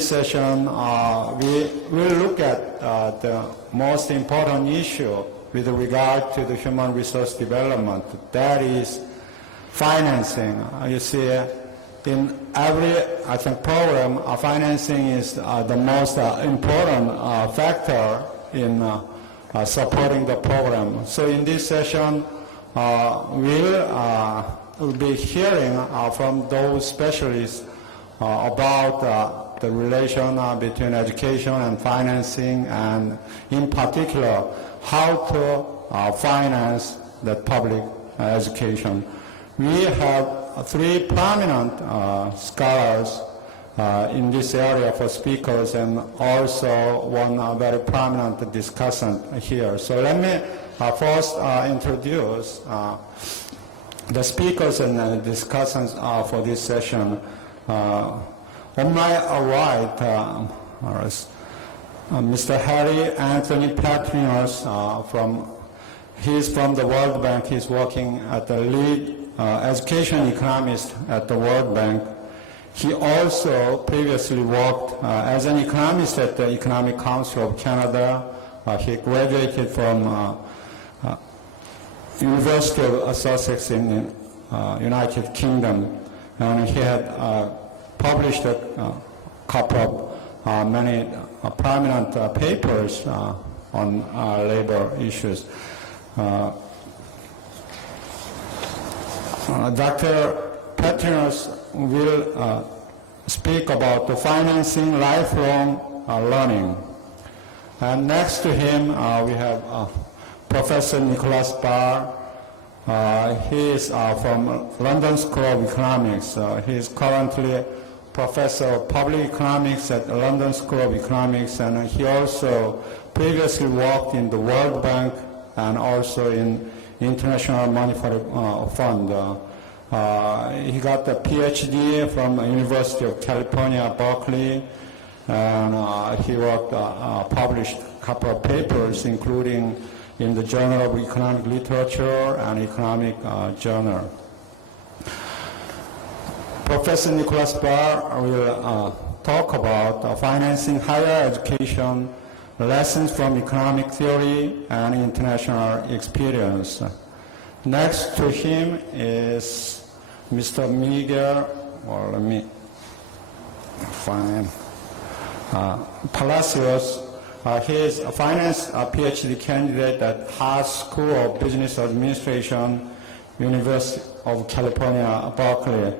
this session, we will look at the most important issue with regard to the human resource development, that is financing. You see, in every, I think, program, financing is the most important factor in supporting the program. So in this session, we'll be hearing from those specialists about the relation between education and financing, and in particular, how to finance the public education. We have three prominent scholars in this area for speakers, and also one very prominent discussant here. So let me first introduce the speakers and the discussants for this session. On my right, Mr. Harry Anthony Patrinos, he's from the World Bank. He's working at the lead education economist at the World Bank. He also previously worked as an economist at the Economic Council of Canada. He graduated from University of Sussex in United Kingdom, and he had published a couple of many prominent papers on labor issues. Dr. Patrinos will speak about the financing lifelong learning. And next to him, we have Professor Nicholas Barr. He is from London School of Economics. He is currently Professor of Public Economics at the London School of Economics, and he also previously worked in the World Bank and also in International Monetary Fund. He got a PhD from the University of California, Berkeley, and he worked, published a couple of papers, including in the Journal of Economic Literature and Economic Journal. Professor Nicholas Barr will talk about financing higher education, lessons from economic theory and international experience. Next to him is Mr. Miguel, or let me find Palacios. He is a finance PhD candidate at HAAS School of Business Administration, University of California, Berkeley.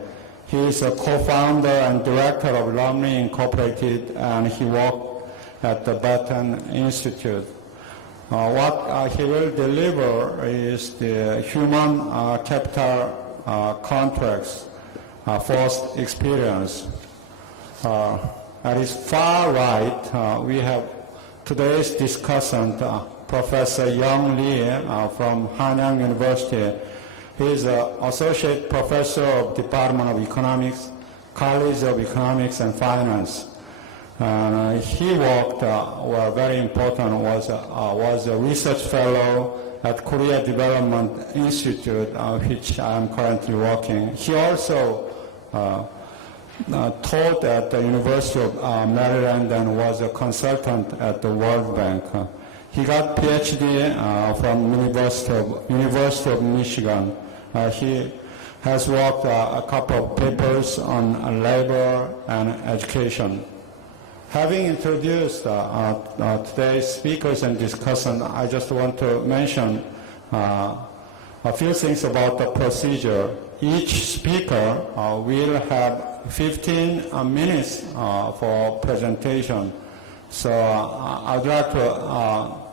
He is a co-founder and director of Lumley Incorporated, and he worked at the Baton Institute. What he will deliver is the human capital contracts first experience. At his far right, we have today's discussant, Professor Young Lee from Hanyang University. He is an associate professor of Department of Economics, College of Economics and Finance. He worked, very important, was a research fellow at Korea Development Institute, which I am currently working. He also taught at the University of Maryland and was a consultant at the World Bank. He got PhD from University of Michigan. He has worked a couple of papers on labor and education. Having introduced today's speakers and discussants, I just want to mention a few things about the procedure. Each speaker will have 15 minutes for presentation. So I'd like to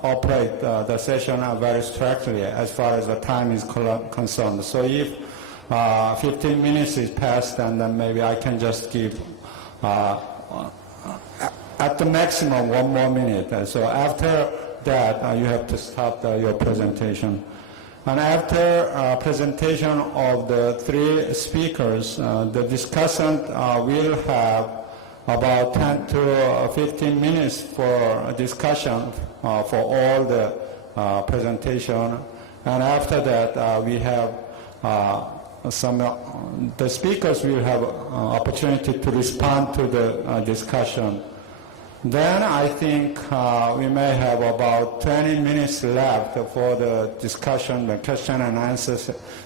operate the session very strictly as far as the time is concerned. So if 15 minutes is passed, and then maybe I can just give at the maximum 1 more minute. So after that, you have to start your presentation. And after presentation of the three speakers, the discussant will have about 10 to 15 minutes for a discussion for all the presentation. And after that, we have the speakers will have opportunity to respond to the discussion. Then I think we may have about 20 minutes left for the discussion, the question and answer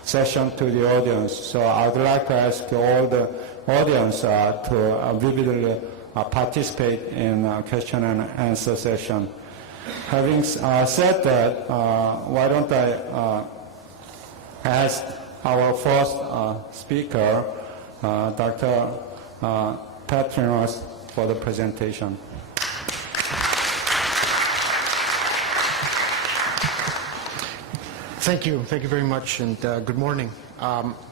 session to the audience. So I would like to ask all the audience to vividly participate in question and answer session. Having said that, why don't I ask our first speaker, Dr. Patrinos, for the presentation. Thank you very much, and good morning.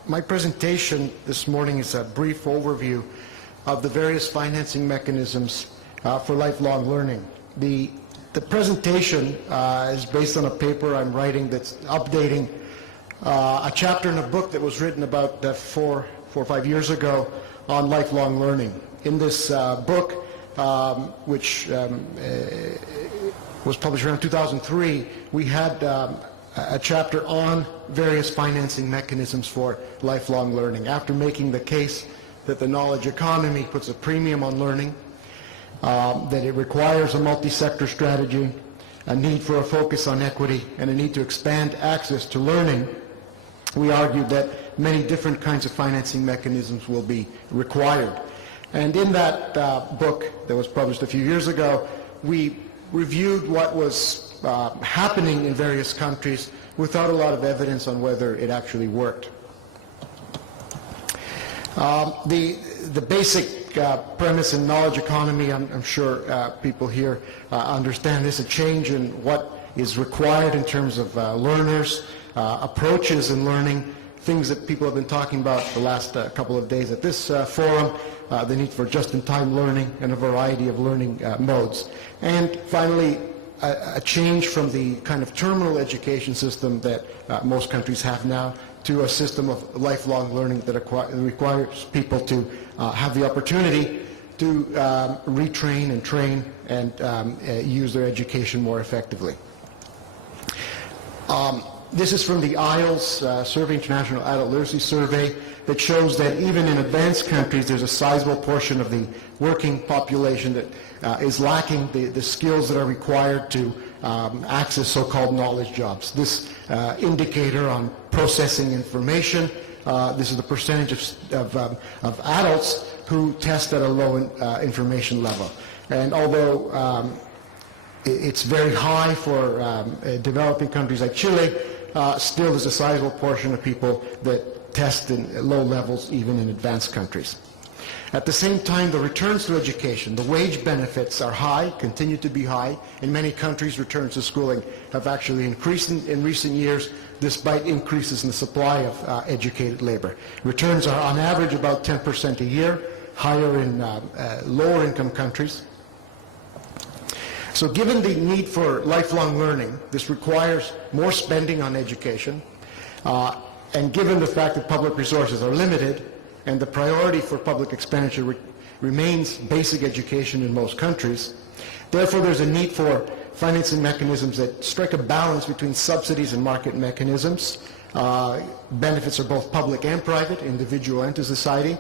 My presentation this morning is a brief overview of the various financing mechanisms for lifelong learning. The presentation is based on a paper I'm writing that's updating a chapter in a book that was written about 4 or 5 years ago on lifelong learning. In this book, which was published around 2003, we had a chapter on various financing mechanisms for lifelong learning. After making the case that the knowledge economy puts a premium on learning, that it requires a multi-sector strategy, a need for a focus on equity, and a need to expand access to learning, we argued that many different kinds of financing mechanisms will be required. And in that book that was published a few years ago, we reviewed what was happening in various countries without a lot of evidence on whether it actually worked. The basic premise in knowledge economy, I'm sure people here understand this, a change in what is required in terms of learners, approaches in learning, things that people have been talking about the last couple of days at this forum, the need for just-in-time learning and a variety of learning modes. And finally, a change from the kind of terminal education system that most countries have now to a system of lifelong learning that requires people to have the opportunity to retrain and train and use their education more effectively. This is from the IELTS survey, International Adult Literacy Survey, that shows that even in advanced countries there's a sizable portion of the working population that is lacking the skills that are required to access so-called knowledge jobs. This indicator on processing information, this is the percentage of adults who test at a low information level. And although it's very high for developing countries like Chile, still there's a sizable portion of people that test in low levels even in advanced countries. At the same time, the returns to education, the wage benefits are high, continue to be high. In many countries, returns to schooling have actually increased in recent years, despite increases in the supply of educated labor. Returns are on average about 10% a year, higher in lower income countries. So given the need for lifelong learning, this requires more spending on education, and given the fact that public resources are limited, and the priority for public expenditure remains basic education in most countries, therefore there's a need for financing mechanisms that strike a balance between subsidies and market mechanisms. Benefits are both public and private, individual and to society,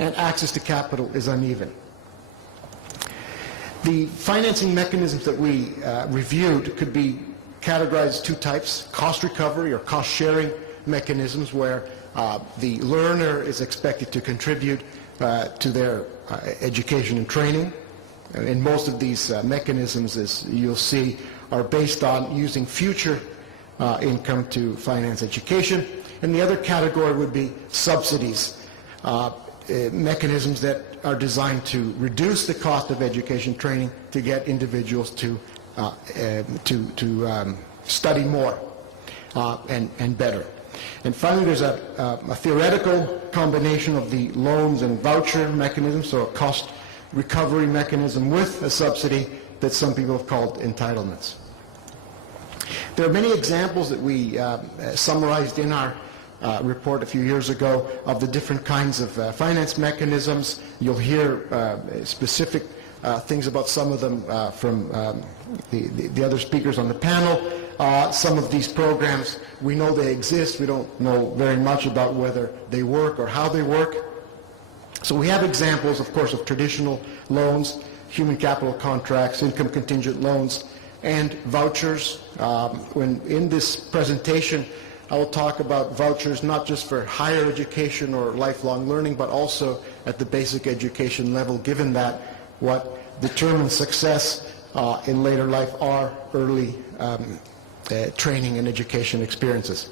and access to capital is uneven. The financing mechanisms that we reviewed could be categorized two types: cost recovery or cost sharing mechanisms, where the learner is expected to contribute to their education and training. And most of these mechanisms, as you'll see, are based on using future income to finance education. And the other category would be subsidies, mechanisms that are designed to reduce the cost of education training to get individuals to study more and better. And finally, there's a theoretical combination of the loans and voucher mechanism, so a cost recovery mechanism with a subsidy that some people have called entitlements. There are many examples that we summarized in our report a few years ago of the different kinds of finance mechanisms. You'll hear specific things about some of them from the other speakers on the panel. some of these programs, we know they exist. We don't know very much about whether they work or how they work. So we have examples, of course, of traditional loans, human capital contracts, income contingent loans, and vouchers. When in this presentation, I will talk about vouchers not just for higher education or lifelong learning, but also at the basic education level, given that what determines success in later life are early training and education experiences.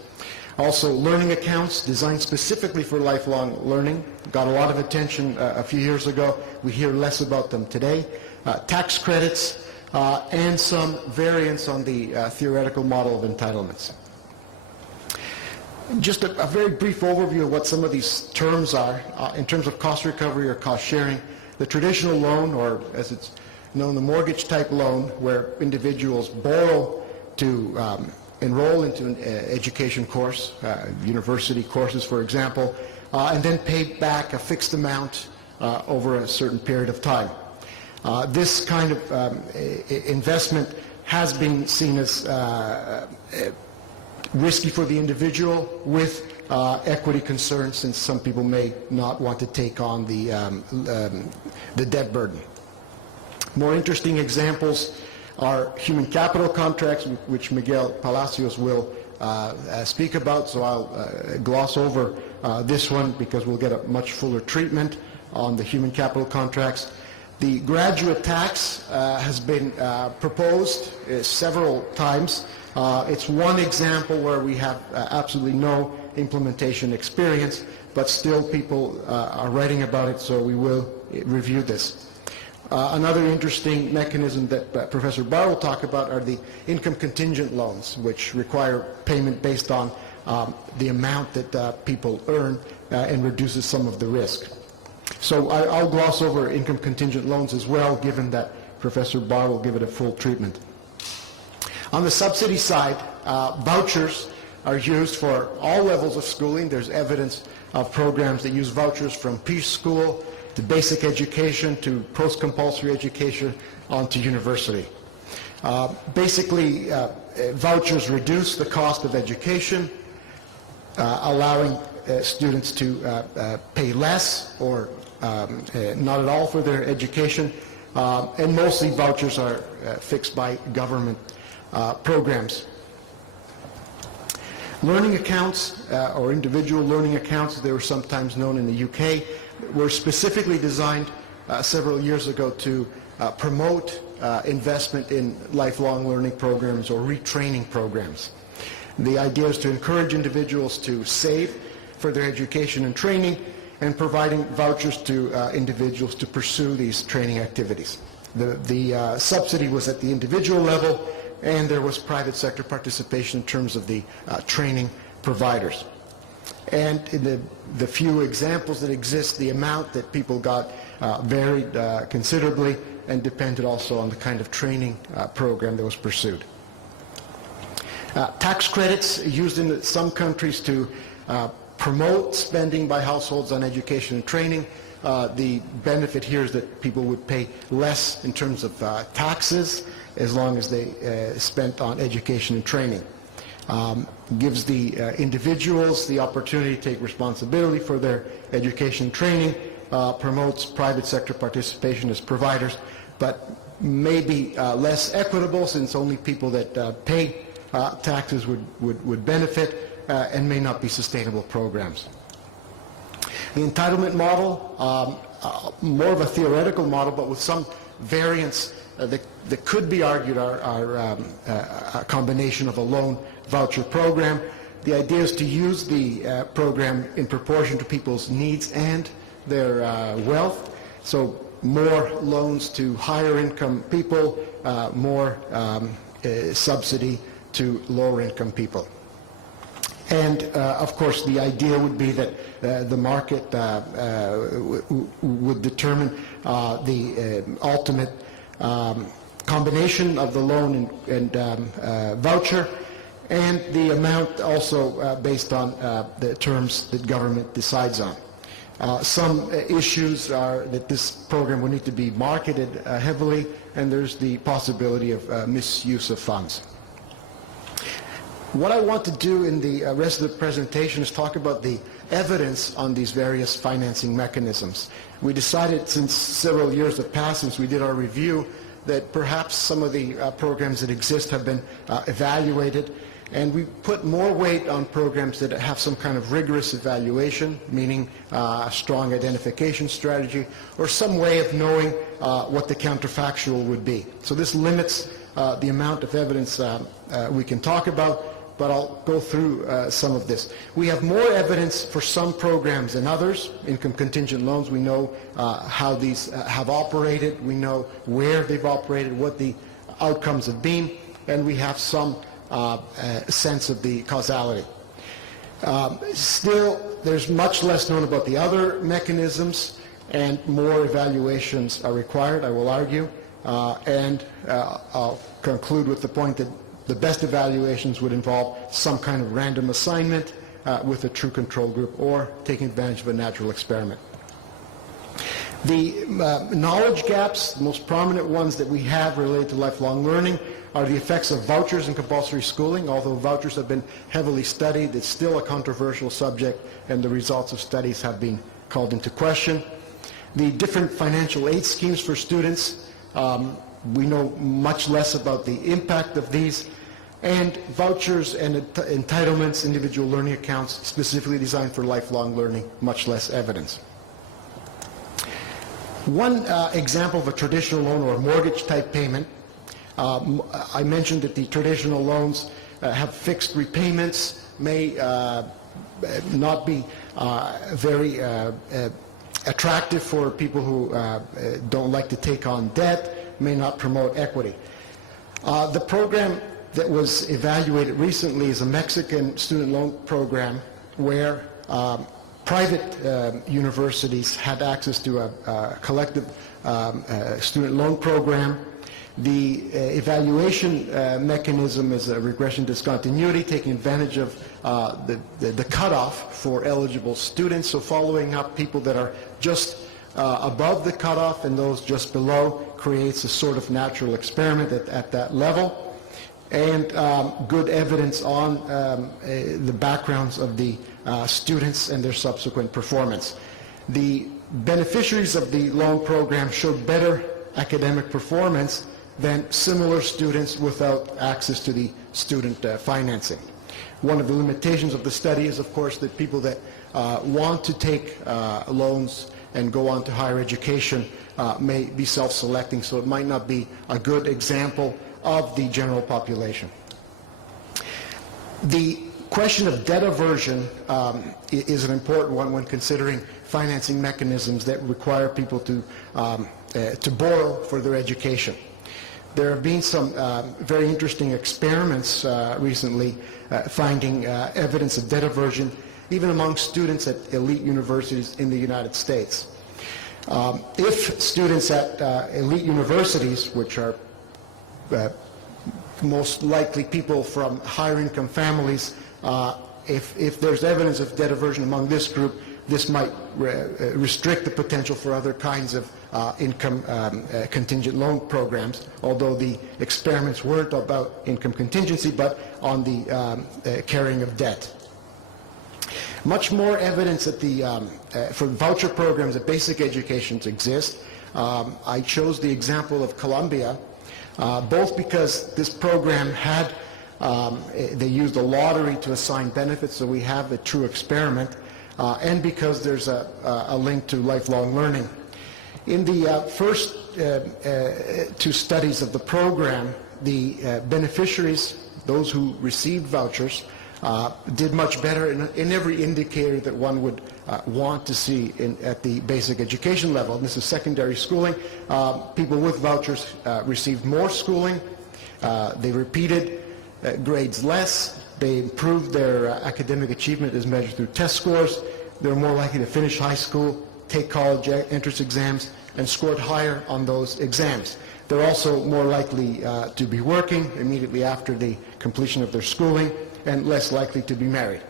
Also, learning accounts designed specifically for lifelong learning got a lot of attention a few years ago. We hear less about them today. Tax credits and some variants on the theoretical model of entitlements. Just a very brief overview of what some of these terms are in terms of cost recovery or cost sharing. The traditional loan, or as it's known, the mortgage type loan, where individuals borrow to enroll into an education course, university courses, for example, and then pay back a fixed amount over a certain period of time. This kind of investment has been seen as risky for the individual, with equity concerns, since some people may not want to take on the debt burden. More interesting examples are human capital contracts, which Miguel Palacios will speak about, so I'll gloss over this one because we'll get a much fuller treatment on the human capital contracts. The graduate tax has been proposed several times. It's one example where we have absolutely no implementation experience, but still people are writing about it, so we will review this. Another interesting mechanism that Professor Barr will talk about are the income contingent loans, which require payment based on the amount that people earn and reduces some of the risk. So I'll gloss over income contingent loans as well, given that Professor Barr will give it a full treatment. On the subsidy side, vouchers are used for all levels of schooling. There's evidence of programs that use vouchers from preschool to basic education to post-compulsory education on to university. Basically, vouchers reduce the cost of education, allowing students to pay less or not at all for their education, and mostly vouchers are fixed by government programs. Learning accounts, or individual learning accounts, they were sometimes known in the UK, were specifically designed several years ago to promote investment in lifelong learning programs or retraining programs. The idea is to encourage individuals to save for their education and training, and providing vouchers to individuals to pursue these training activities. The subsidy was at the individual level, and there was private sector participation in terms of the training providers. And in the few examples that exist, the amount that people got varied considerably and depended also on the kind of training program that was pursued. Tax credits used in some countries to promote spending by households on education and training. The benefit here is that people would pay less in terms of taxes as long as they spent on education and training. Gives the individuals the opportunity to take responsibility for their education and training, promotes private sector participation as providers, but may be less equitable, since only people that pay taxes would benefit, and may not be sustainable programs. The entitlement model, more of a theoretical model, but with some variants that could be argued are a combination of a loan voucher program. The idea is to use the program in proportion to people's needs and their wealth. So more loans to higher income people, more subsidy to lower income people. And of course, the idea would be that the market would determine the ultimate combination of the loan and voucher, and the amount also based on the terms that government decides on. Some issues are that this program will need to be marketed heavily, and there's the possibility of misuse of funds. What I want to do in the rest of the presentation is talk about the evidence on these various financing mechanisms. We decided, since several years have passed since we did our review, that perhaps some of the programs that exist have been evaluated, and we put more weight on programs that have some kind of rigorous evaluation, meaning a strong identification strategy, or some way of knowing what the counterfactual would be. So this limits the amount of evidence we can talk about, but I'll go through some of this. We have more evidence for some programs than others. Income contingent loans, we know how these have operated, we know where they've operated, what the outcomes have been, and we have some sense of the causality. Still, there's much less known about the other mechanisms, and more evaluations are required, I will argue, and I'll conclude with the point that the best evaluations would involve some kind of random assignment with a true control group, or taking advantage of a natural experiment. The knowledge gaps, the most prominent ones that we have related to lifelong learning, are the effects of vouchers and compulsory schooling. Although vouchers have been heavily studied, it's still a controversial subject, and the results of studies have been called into question. The different financial aid schemes for students, we know much less about the impact of these, and vouchers and entitlements, individual learning accounts specifically designed for lifelong learning, much less evidence. One example of a traditional loan or a mortgage type payment, I mentioned that the traditional loans have fixed repayments, may not be very attractive for people who don't like to take on debt, may not promote equity. The program that was evaluated recently is a Mexican student loan program where private universities had access to a collective student loan program. The evaluation mechanism is a regression discontinuity, taking advantage of the cutoff for eligible students, so following up people that are just above the cutoff and those just below creates a sort of natural experiment at that level, and good evidence on the backgrounds of the students and their subsequent performance. The beneficiaries of the loan program showed better academic performance than similar students without access to the student financing. One of the limitations of the study is, of course, that people that want to take loans and go on to higher education may be self-selecting, so it might not be a good example of the general population. The question of debt aversion is an important one when considering financing mechanisms that require people to borrow for their education. There have been some very interesting experiments recently finding evidence of debt aversion even among students at elite universities in the United States. If students at elite universities, which are most likely people from higher income families, if there's evidence of debt aversion among this group, this might restrict the potential for other kinds of income contingent loan programs, although the experiments weren't about income contingency, but on the carrying of debt. Much more evidence at for voucher programs at basic educations exist. I chose the example of Colombia, both because this program had, they used a lottery to assign benefits, so we have a true experiment, and because there's a link to lifelong learning. In the first two studies of the program, the beneficiaries, those who received vouchers, did much better in every indicator that one would want to see at the basic education level. And this is secondary schooling. People with vouchers received more schooling. They repeated grades less. They improved their academic achievement as measured through test scores. They're more likely to finish high school, take college entrance exams, and scored higher on those exams. They're also more likely to be working immediately after the completion of their schooling, and less likely to be married.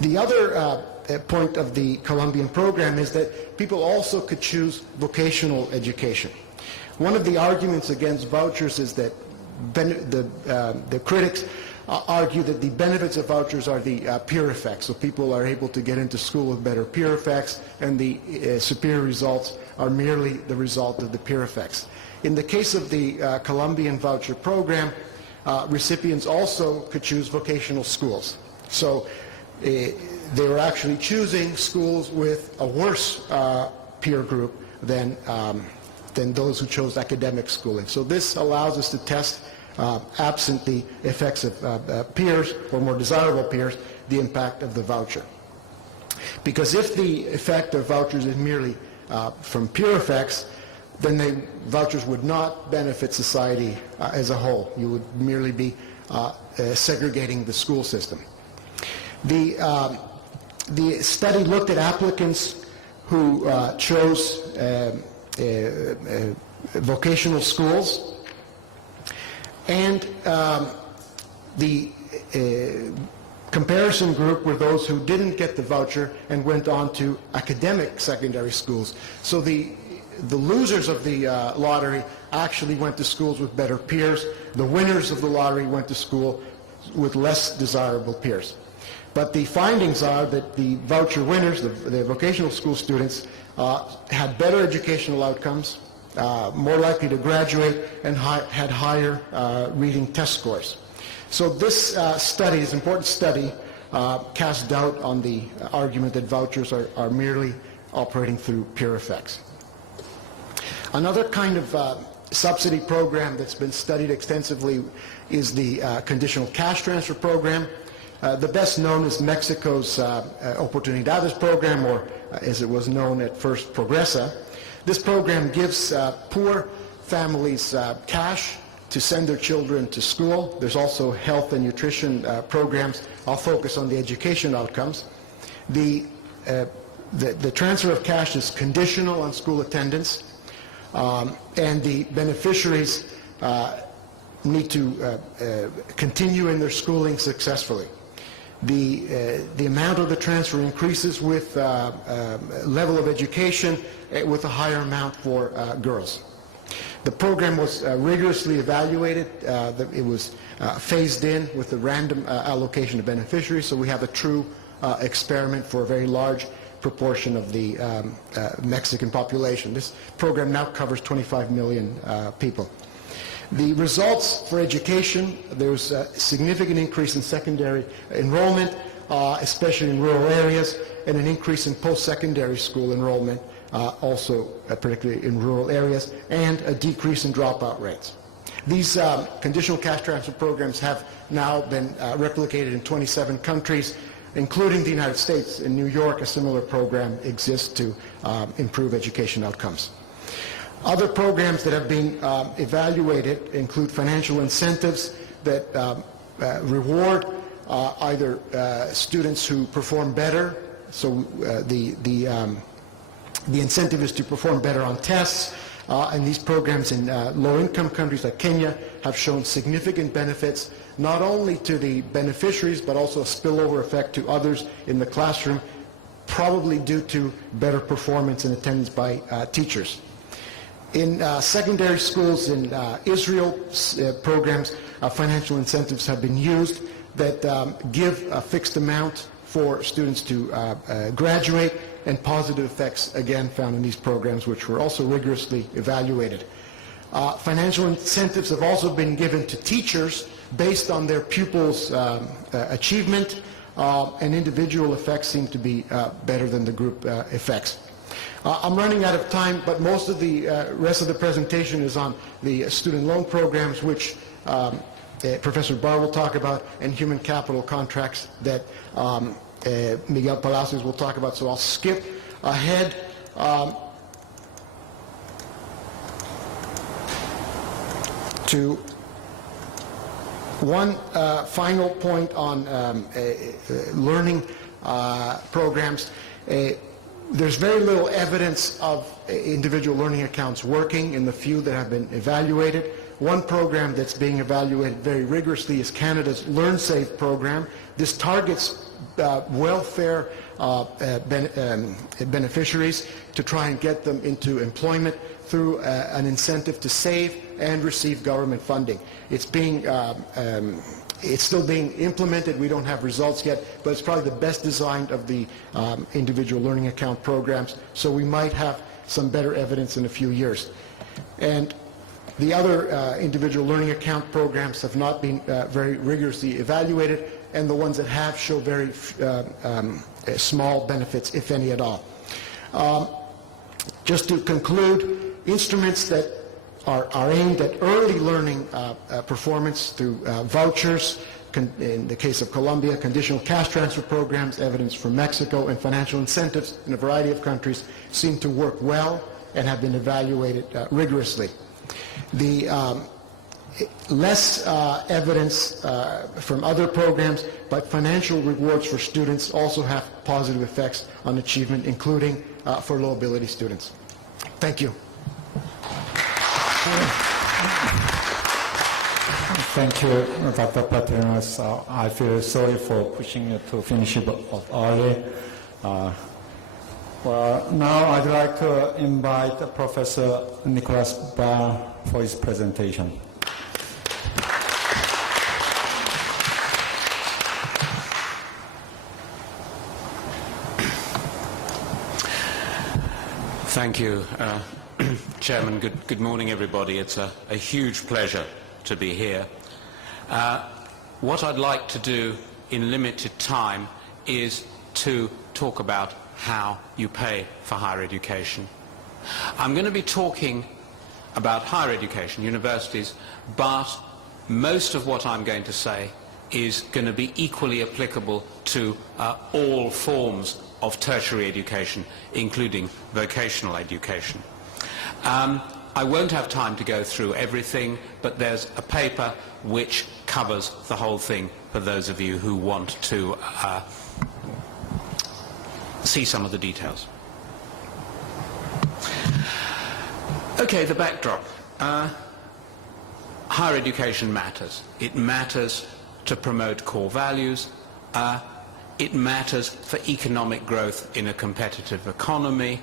The other point of the Colombian program is that people also could choose vocational education. One of the arguments against vouchers is that the critics argue that the benefits of vouchers are the peer effects. So people are able to get into school with better peer effects, and the superior results are merely the result of the peer effects. In the case of the Colombian voucher program, recipients also could choose vocational schools. So they were actually choosing schools with a worse peer group than those who chose academic schooling. So this allows us to test, absent the effects of peers or more desirable peers, the impact of the voucher. Because if the effect of vouchers is merely from peer effects, then vouchers would not benefit society as a whole. You would merely be segregating the school system. The study looked at applicants who chose vocational schools, and the comparison group were those who didn't get the voucher and went on to academic secondary schools. So the losers of the lottery actually went to schools with better peers. The winners of the lottery went to school with less desirable peers. But the findings are that the voucher winners, the vocational school students, had better educational outcomes, more likely to graduate, and had higher reading test scores. So this study, this important study, casts doubt on the argument that vouchers are merely operating through peer effects. Another kind of subsidy program that's been studied extensively is the conditional cash transfer program. The best known is Mexico's Oportunidades program, or as it was known at first, Progresa. This program gives poor families cash to send their children to school. There's also health and nutrition programs. I'll focus on the education outcomes. The transfer of cash is conditional on school attendance, and the beneficiaries need to continue in their schooling successfully. The amount of the transfer increases with level of education, with a higher amount for girls. The program was rigorously evaluated. It was phased in with the random allocation of beneficiaries, so we have a true experiment for a very large proportion of the Mexican population. This program now covers 25 million people. The results for education, there was a significant increase in secondary enrollment, especially in rural areas, and an increase in post-secondary school enrollment, also particularly in rural areas, and a decrease in dropout rates. These conditional cash transfer programs have now been replicated in 27 countries, including the United States. In New York, a similar program exists to improve education outcomes. Other programs that have been evaluated include financial incentives that reward either students who perform better, so the incentive is to perform better on tests, and these programs in low-income countries like Kenya have shown significant benefits, not only to the beneficiaries, but also a spillover effect to others in the classroom, probably due to better performance and attendance by teachers. In secondary schools in Israel, programs, financial incentives have been used that give a fixed amount for students to graduate, and positive effects, again, found in these programs, which were also rigorously evaluated. Financial incentives have also been given to teachers based on their pupils' achievement, and individual effects seem to be better than the group effects. I'm running out of time, but most of the rest of the presentation is on the student loan programs, which Professor Barr will talk about, and human capital contracts that Miguel Palacios will talk about. So I'll skip ahead. To one final point on learning programs. There's very little evidence of individual learning accounts working in the few that have been evaluated. One program that's being evaluated very rigorously is Canada's LearnSafe program. This targets welfare beneficiaries to try and get them into employment through an incentive to save and receive government funding. It's being It's still being implemented. We don't have results yet, but it's probably the best designed of the individual learning account programs, so we might have some better evidence in a few years. And the other individual learning account programs have not been very rigorously evaluated, and the ones that have show very small benefits, if any at all. Just to conclude, instruments that are aimed at early learning performance through vouchers, in the case of Colombia, conditional cash transfer programs, evidence from Mexico, and financial incentives in a variety of countries seem to work well and have been evaluated rigorously. The less evidence from other programs, but financial rewards for students also have positive effects on achievement, including for low-ability students. Thank you. Thank you, Dr. Patrinos. I feel sorry for pushing you to finish it early. Well, now I'd like to invite Professor Nicholas Barr for his presentation. Thank you, Chairman. Good morning, everybody. It's a huge pleasure to be here. What I'd like to do in limited time is to talk about how you pay for higher education. I'm going to be talking about higher education, universities, but most of what I'm going to say is going to be equally applicable to all forms of tertiary education, including vocational education. I won't have time to go through everything, but there's a paper which covers the whole thing for those of you who want to see some of the details. Okay, the backdrop. Higher education matters. It matters to promote core values. It matters for economic growth in a competitive economy.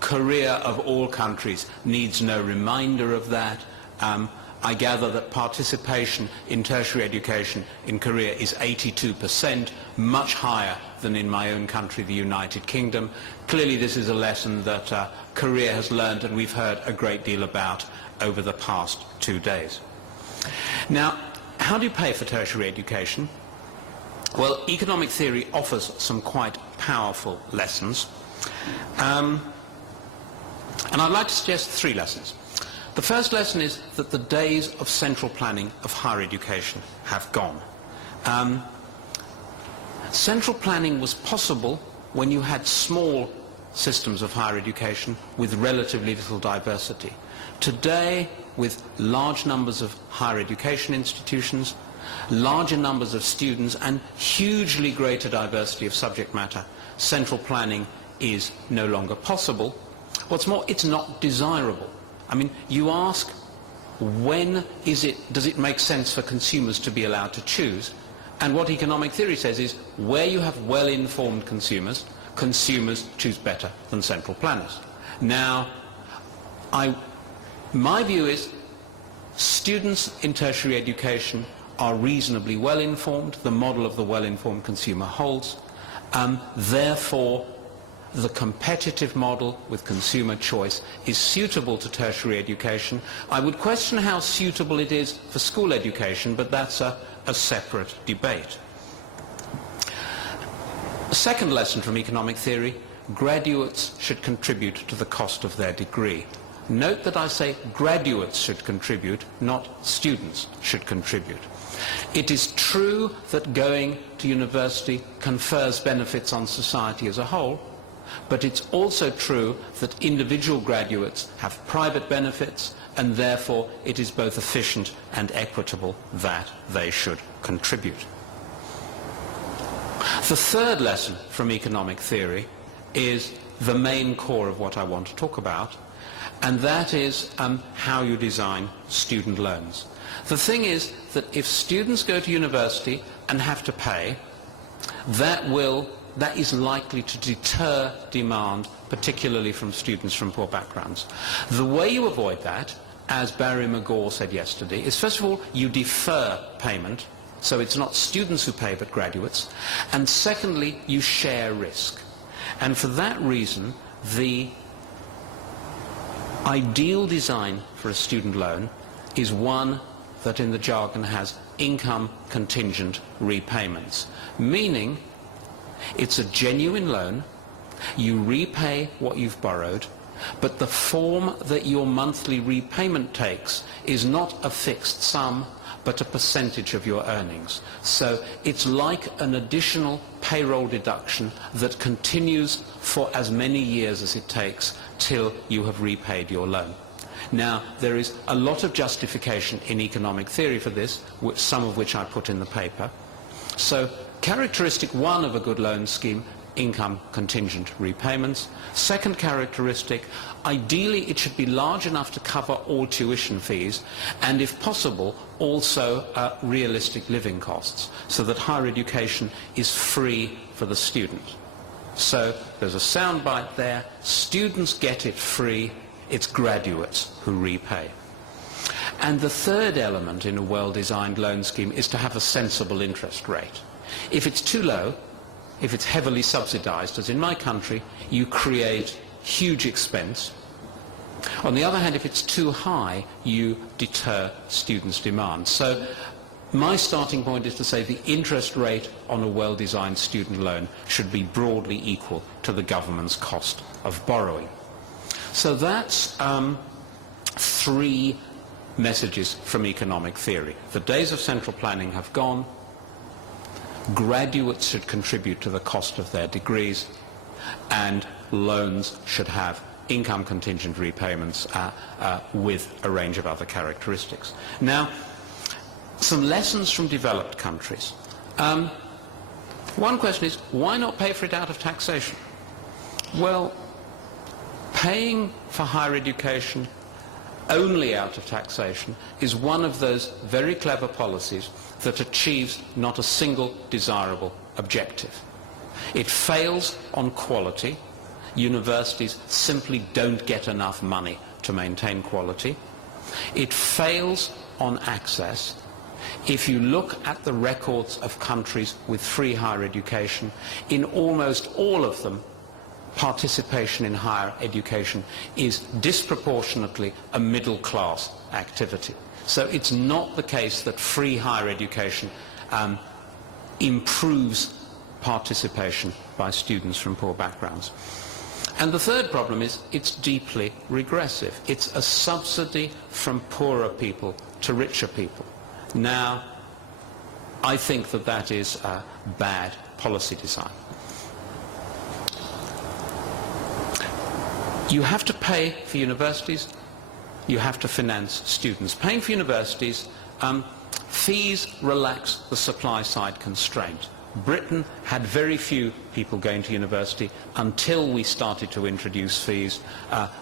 Korea, of all countries, needs no reminder of that. I gather that participation in tertiary education in Korea is 82%, much higher than in my own country, the United Kingdom. Clearly this is a lesson that Korea has learned and we've heard a great deal about over the past 2 days. Now, how do you pay for tertiary education? Well, economic theory offers some quite powerful lessons. And I'd like to suggest 3 lessons. The first lesson is that the days of central planning of higher education have gone. Central planning was possible when you had small systems of higher education with relatively little diversity. Today, with large numbers of higher education institutions, larger numbers of students, and hugely greater diversity of subject matter, central planning is no longer possible. What's more, it's not desirable. I mean, you ask, when does it make sense for consumers to be allowed to choose? And what economic theory says is, where you have well-informed consumers, consumers choose better than central planners. Now, my view is, students in tertiary education are reasonably well-informed. The model of the well-informed consumer holds. Therefore, the competitive model with consumer choice is suitable to tertiary education. I would question how suitable it is for school education, but that's a separate debate. A second lesson from economic theory, graduates should contribute to the cost of their degree. Note that I say graduates should contribute, not students should contribute. It is true that going to university confers benefits on society as a whole, but it's also true that individual graduates have private benefits, and therefore it is both efficient and equitable that they should contribute. The third lesson from economic theory is the main core of what I want to talk about, and that is how you design student loans. The thing is that if students go to university and have to pay, that is likely to deter demand, particularly from students from poor backgrounds. The way you avoid that, as Barry McGaw said yesterday, is first of all you defer payment so it's not students who pay but graduates. And secondly, you share risk. And for that reason, the ideal design for a student loan is one that in the jargon has income contingent repayments, meaning it's a genuine loan, you repay what you've borrowed, but the form that your monthly repayment takes is not a fixed sum, but a percentage of your earnings. So it's like an additional payroll deduction that continues for as many years as it takes till you have repaid your loan. Now, there is a lot of justification in economic theory for this, some of which I put in the paper. So, characteristic one of a good loan scheme, income contingent repayments. Second characteristic, ideally it should be large enough to cover all tuition fees and, if possible, also realistic living costs, so that higher education is free for the student. So there's a soundbite there, students get it free, it's graduates who repay. And the third element in a well-designed loan scheme is to have a sensible interest rate. If it's too low, if it's heavily subsidized, as in my country, you create huge expense. On the other hand, if it's too high, you deter students' demand. So my starting point is to say the interest rate on a well-designed student loan should be broadly equal to the government's cost of borrowing. So that's three messages from economic theory. The days of central planning have gone. Graduates should contribute to the cost of their degrees, and loans should have income contingent repayments with a range of other characteristics. Now, some lessons from developed countries. One question is, why not pay for it out of taxation? Well, paying for higher education only out of taxation is one of those very clever policies that achieves not a single desirable objective. It fails on quality. Universities simply don't get enough money to maintain quality. It fails on access. If you look at the records of countries with free higher education, in almost all of them, participation in higher education is disproportionately a middle-class activity. So it's not the case that free higher education improves participation by students from poor backgrounds. And the third problem is it's deeply regressive. It's a subsidy from poorer people to richer people. Now, I think that that is bad policy design. You have to pay for universities, you have to finance students. Paying for universities, fees relax the supply side constraint. Britain had very few people going to university until we started to introduce fees.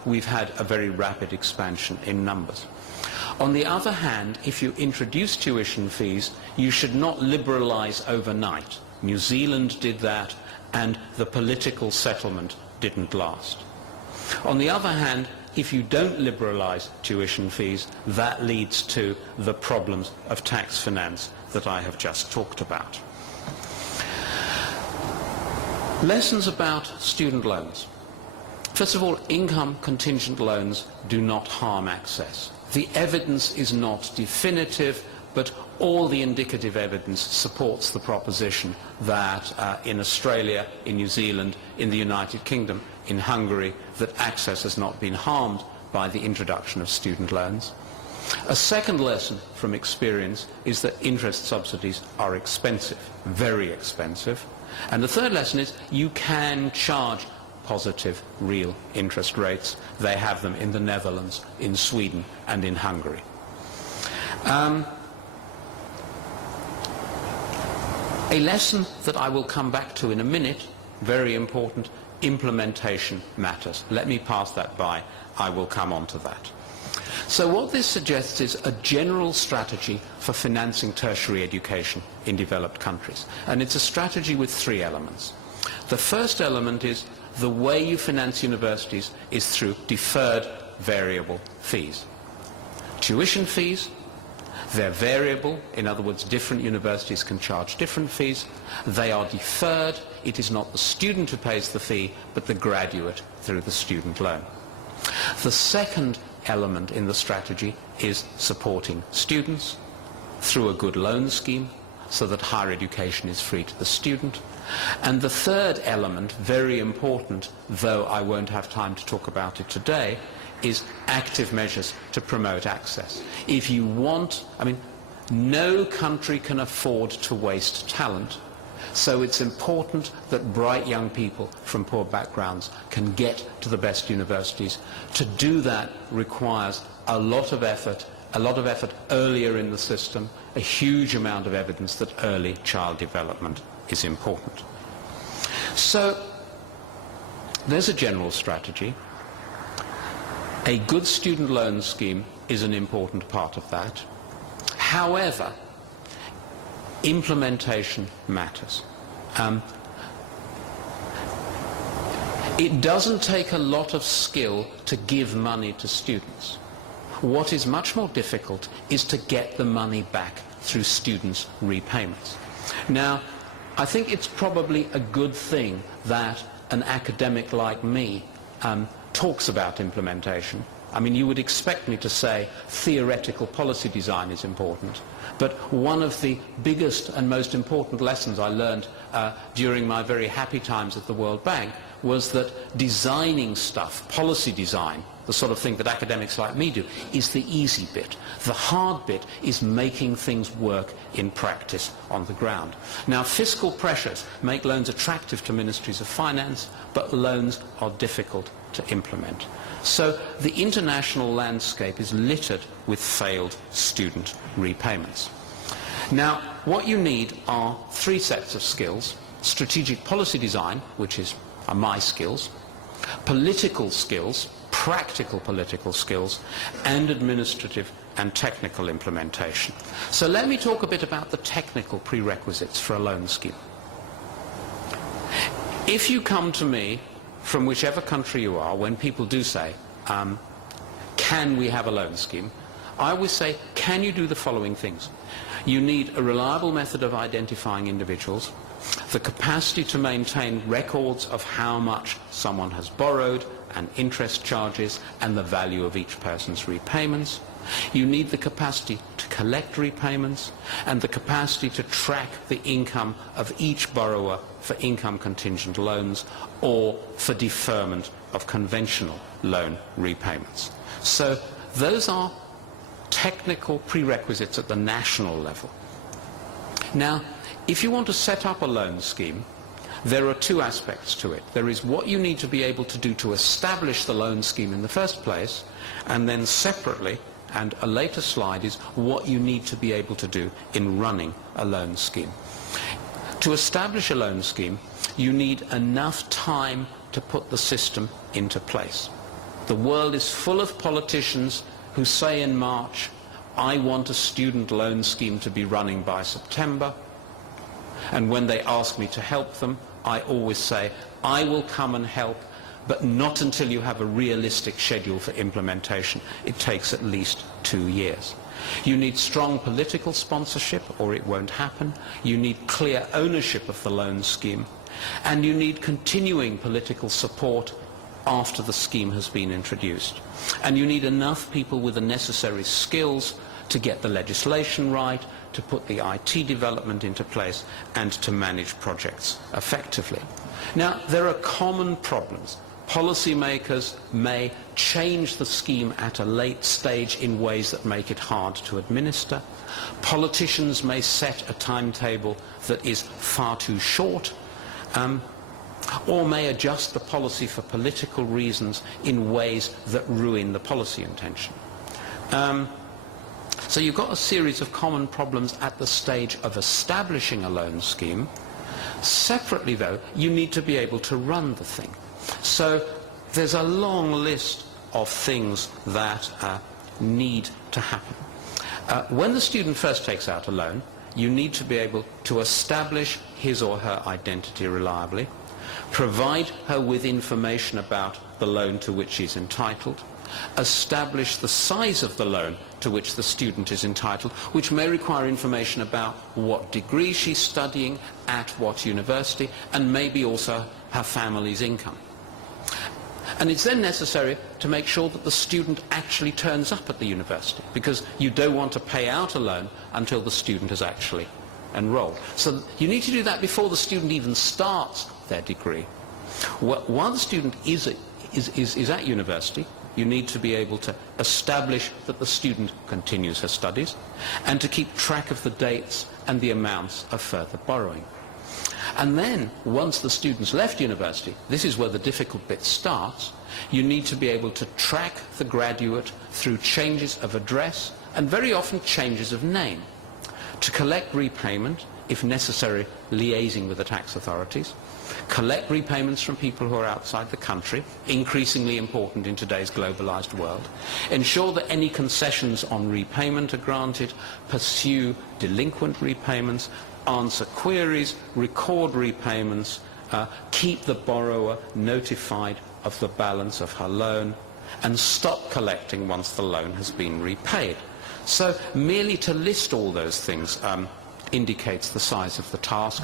We've had a very rapid expansion in numbers. On the other hand, if you introduce tuition fees, you should not liberalize overnight. New Zealand did that, and the political settlement didn't last. On the other hand, if you don't liberalize tuition fees, that leads to the problems of tax finance that I have just talked about. Lessons about student loans. First of all, income contingent loans do not harm access. The evidence is not definitive, but all the indicative evidence supports the proposition that in Australia, in New Zealand, in the United Kingdom, in Hungary, that access has not been harmed by the introduction of student loans. A second lesson from experience is that interest subsidies are expensive, very expensive. And the third lesson is you can charge positive real interest rates. They have them in the Netherlands, in Sweden, and in Hungary. A lesson that I will come back to in a minute, very important, implementation matters. Let me pass that by. I will come on to that. So what this suggests is a general strategy for financing tertiary education in developed countries. And it's a strategy with three elements. The first element is the way you finance universities is through deferred variable fees. Tuition fees They're variable, in other words, different universities can charge different fees. They are deferred. It is not the student who pays the fee, but the graduate through the student loan. The second element in the strategy is supporting students through a good loan scheme so that higher education is free to the student. And the third element, very important, though I won't have time to talk about it today, is active measures to promote access. If you want, no country can afford to waste talent, so it's important that bright young people from poor backgrounds can get to the best universities. To do that requires a lot of effort earlier in the system, a huge amount of evidence that early child development is important. So there's a general strategy. A good student loan scheme is an important part of that. However, implementation matters. It doesn't take a lot of skill to give money to students. What is much more difficult is to get the money back through students' repayments. Now, I think it's probably a good thing that an academic like me talks about implementation. You would expect me to say theoretical policy design is important, but one of the biggest and most important lessons I learned during my very happy times at the World Bank was that designing stuff, policy design, the sort of thing that academics like me do, is the easy bit. The hard bit is making things work in practice on the ground. Now, fiscal pressures make loans attractive to ministries of finance, but loans are difficult to implement. So the international landscape is littered with failed student repayments. Now, what you need are three sets of skills: strategic policy design, which are my skills, political skills, practical political skills, and administrative and technical implementation. So let me talk a bit about the technical prerequisites for a loan scheme. If you come to me from whichever country you are, when people do say, can we have a loan scheme, I always say, can you do the following things? You need a reliable method of identifying individuals, the capacity to maintain records of how much someone has borrowed and interest charges and the value of each person's repayments. You need the capacity to collect repayments and the capacity to track the income of each borrower for income contingent loans or for deferment of conventional loan repayments. So those are technical prerequisites at the national level. Now, if you want to set up a loan scheme, there are two aspects to it. There is what you need to be able to do to establish the loan scheme in the first place, and then separately, and a later slide, is what you need to be able to do in running a loan scheme. To establish a loan scheme, you need enough time to put the system into place. The world is full of politicians who say in March, I want a student loan scheme to be running by September. And when they ask me to help them, I always say, I will come and help, but not until you have a realistic schedule for implementation. It takes at least 2 years. You need strong political sponsorship, or it won't happen. You need clear ownership of the loan scheme. And you need continuing political support after the scheme has been introduced. And you need enough people with the necessary skills to get the legislation right, to put the IT development into place, and to manage projects effectively. Now, there are common problems. Policymakers may change the scheme at a late stage in ways that make it hard to administer. Politicians may set a timetable that is far too short, or may adjust the policy for political reasons in ways that ruin the policy intention. So you've got a series of common problems at the stage of establishing a loan scheme. Separately, though, you need to be able to run the thing. So there's a long list of things that need to happen. When the student first takes out a loan, you need to be able to establish his or her identity reliably, provide her with information about the loan to which she's entitled, establish the size of the loan to which the student is entitled, which may require information about what degree she's studying, at what university, and maybe also her family's income. And it's then necessary to make sure that the student actually turns up at the university, because you don't want to pay out a loan until the student has actually enrolled. So you need to do that before the student even starts their degree. While the student is at university, you need to be able to establish that the student continues her studies and to keep track of the dates and the amounts of further borrowing. And then, once the student's left university, this is where the difficult bit starts, you need to be able to track the graduate through changes of address and very often changes of name, to collect repayment, if necessary, liaising with the tax authorities, collect repayments from people who are outside the country, increasingly important in today's globalized world, ensure that any concessions on repayment are granted, pursue delinquent repayments, answer queries, record repayments, keep the borrower notified of the balance of her loan, and stop collecting once the loan has been repaid. So merely to list all those things indicates the size of the task.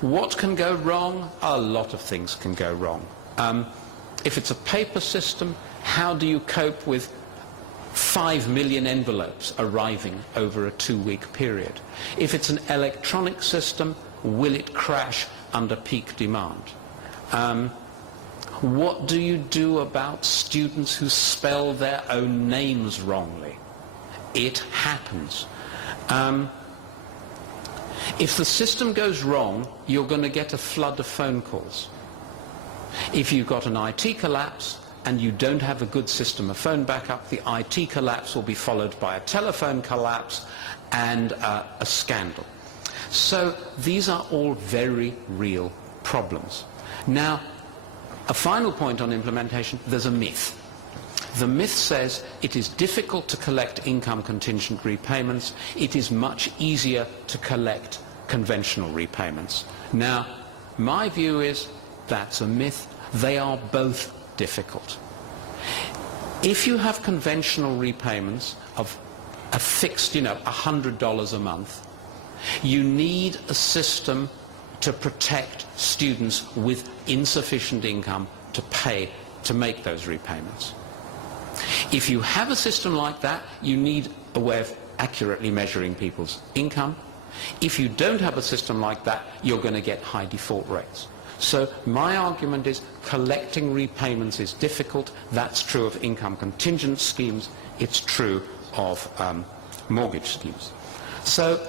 What can go wrong? A lot of things can go wrong. If it's a paper system, how do you cope with 5 million envelopes arriving over a 2-week period? If it's an electronic system, will it crash under peak demand? What do you do about students who spell their own names wrongly? It happens. If the system goes wrong, you're going to get a flood of phone calls. If you've got an IT collapse and you don't have a good system of phone backup, the IT collapse will be followed by a telephone collapse and a scandal. So these are all very real problems. Now, a final point on implementation, there's a myth. The myth says it is difficult to collect income contingent repayments. It is much easier to collect conventional repayments. Now, my view is that's a myth. They are both difficult. If you have conventional repayments of a fixed, $100 a month, you need a system to protect students with insufficient income to make those repayments. If you have a system like that, you need a way of accurately measuring people's income. If you don't have a system like that, you're going to get high default rates. So my argument is collecting repayments is difficult. That's true of income contingent schemes. It's true of mortgage schemes. So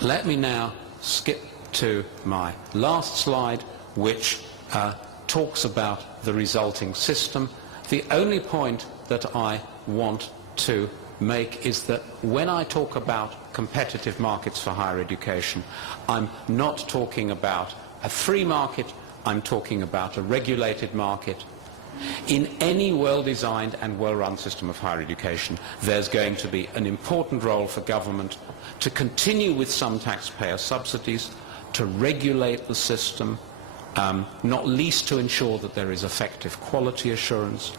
let me now skip to my last slide, which talks about the resulting system. The only point that I want to make is that when I talk about competitive markets for higher education, I'm not talking about a free market, I'm talking about a regulated market. In any well-designed and well-run system of higher education, there's going to be an important role for government to continue with some taxpayer subsidies, to regulate the system, not least to ensure that there is effective quality assurance,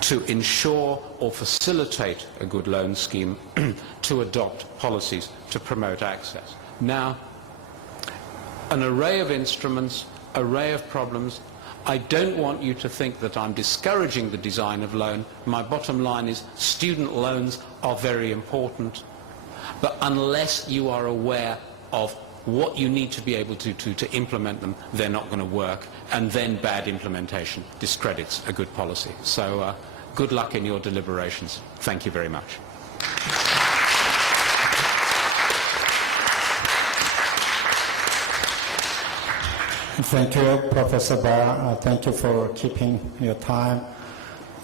to ensure or facilitate a good loan scheme, to adopt policies to promote access. Now, an array of instruments, array of problems. I don't want you to think that I'm discouraging the design of loan. My bottom line is student loans are very important, but unless you are aware of what you need to be able to implement them, they're not going to work, and then bad implementation discredits a good policy. So good luck in your deliberations. Thank you very much. Thank you, Professor Barr. Thank you for keeping your time.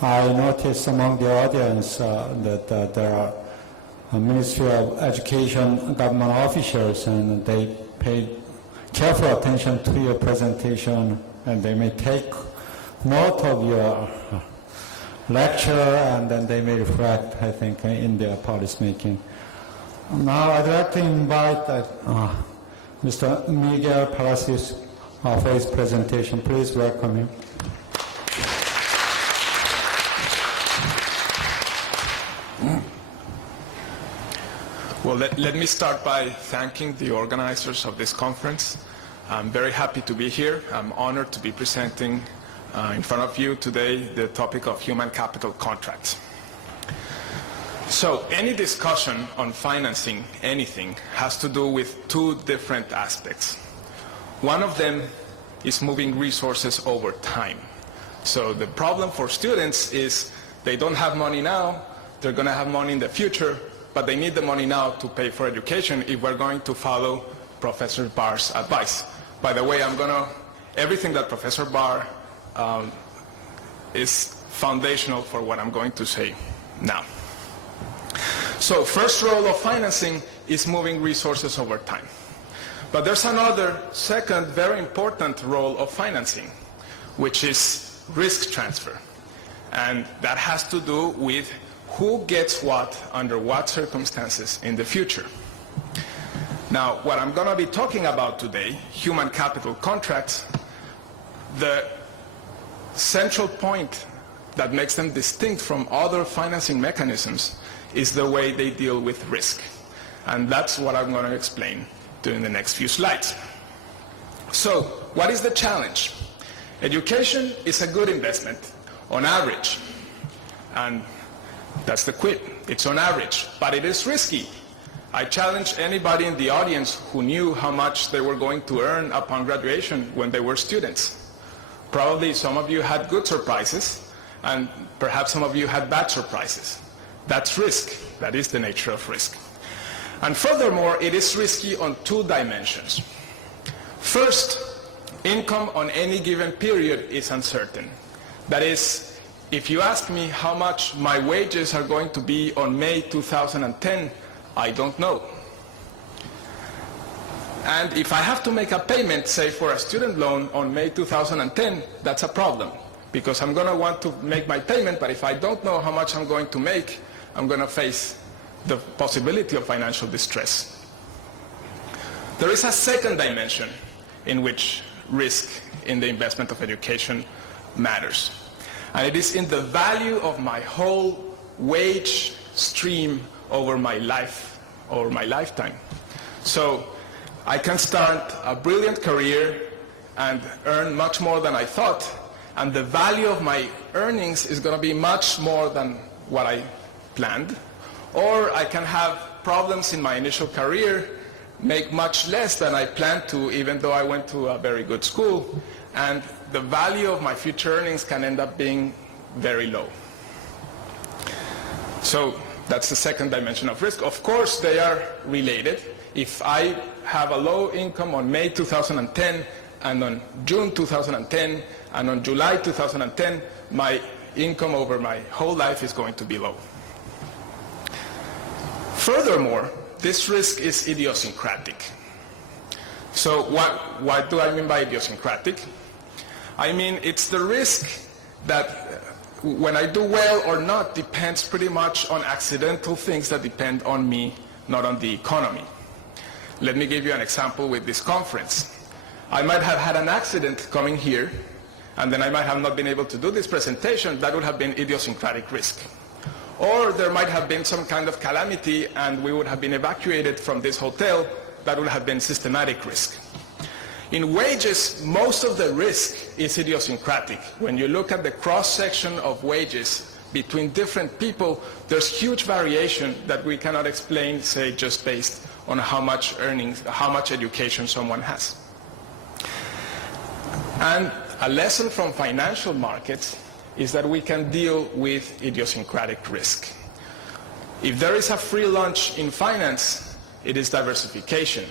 I noticed among the audience that there are Ministry of Education government officials, and they pay careful attention to your presentation, and they may take note of your lecture, and then they may reflect, I think, in their policy making. Now I'd like to invite Mr. Miguel Palacios for his presentation. Please welcome him. Well, let me start by thanking the organizers of this conference. I'm very happy to be here. I'm honored to be presenting in front of you today the topic of human capital contracts. So any discussion on financing anything has to do with two different aspects. One of them is moving resources over time. So the problem for students is they don't have money now, they're going to have money in the future, but they need the money now to pay for education if we're going to follow Professor Barr's advice. By the way, everything that Professor Barr is foundational for what I'm going to say now. So first role of financing is moving resources over time. But there's another second very important role of financing, which is risk transfer. And that has to do with who gets what under what circumstances in the future. Now, what I'm going to be talking about today, human capital contracts, the central point that makes them distinct from other financing mechanisms is the way they deal with risk. And that's what I'm going to explain during the next few slides. So, what is the challenge? Education is a good investment on average. And that's the quip. It's on average, but it is risky. I challenge anybody in the audience who knew how much they were going to earn upon graduation when they were students. Probably some of you had good surprises, and perhaps some of you had bad surprises. That's risk. That is the nature of risk. And furthermore, it is risky on two dimensions. First, income on any given period is uncertain. That is, if you ask me how much my wages are going to be on May 2010, I don't know. And if I have to make a payment, say for a student loan on May 2010, that's a problem. Because I'm going to want to make my payment, but if I don't know how much I'm going to make, I'm going to face the possibility of financial distress. There is a second dimension in which risk in the investment of education matters. And it is in the value of my whole wage stream over my life, over my lifetime. So I can start a brilliant career and earn much more than I thought, and the value of my earnings is going to be much more than what I planned. Or I can have problems in my initial career, make much less than I planned to, even though I went to a very good school, and the value of my future earnings can end up being very low. So that's the second dimension of risk. Of course, they are related. If I have a low income on May 2010, and on June 2010, and on July 2010, my income over my whole life is going to be low. Furthermore, this risk is idiosyncratic. So what do I mean by idiosyncratic? I mean it's the risk that when I do well or not depends pretty much on accidental things that depend on me, not on the economy. Let me give you an example with this conference. I might have had an accident coming here, and then I might have not been able to do this presentation. That would have been idiosyncratic risk. Or there might have been some kind of calamity and we would have been evacuated from this hotel. That would have been systematic risk. In wages, most of the risk is idiosyncratic. When you look at the cross-section of wages between different people, there's huge variation that we cannot explain, say, just based on how much earnings, how much education someone has. And a lesson from financial markets is that we can deal with idiosyncratic risk. If there is a free lunch in finance, it is diversification.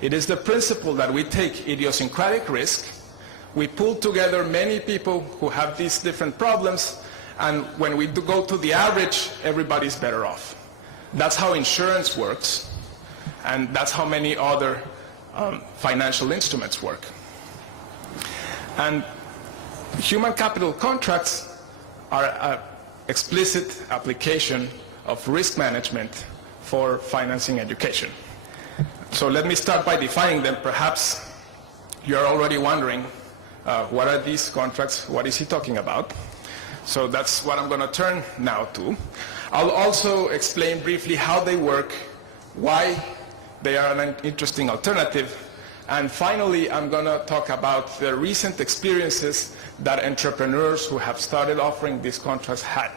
It is the principle that we take idiosyncratic risk, we pull together many people who have these different problems, and when we go to the average, everybody's better off. That's how insurance works, and that's how many other financial instruments work. And human capital contracts are an explicit application of risk management for financing education. So let me start by defining them. Perhaps you're already wondering, what are these contracts? What is he talking about? So that's what I'm going to turn now to. I'll also explain briefly how they work, why they are an interesting alternative, and finally I'm going to talk about the recent experiences that entrepreneurs who have started offering these contracts had.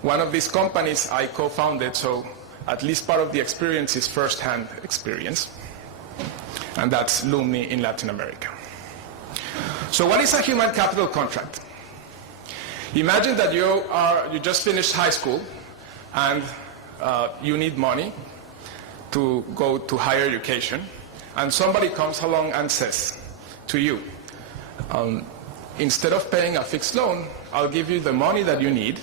One of these companies I co-founded, so at least part of the experience is first-hand experience, and that's Lumni in Latin America. So what is a human capital contract? Imagine that you just finished high school and you need money to go to higher education, and somebody comes along and says to you, instead of paying a fixed loan, I'll give you the money that you need,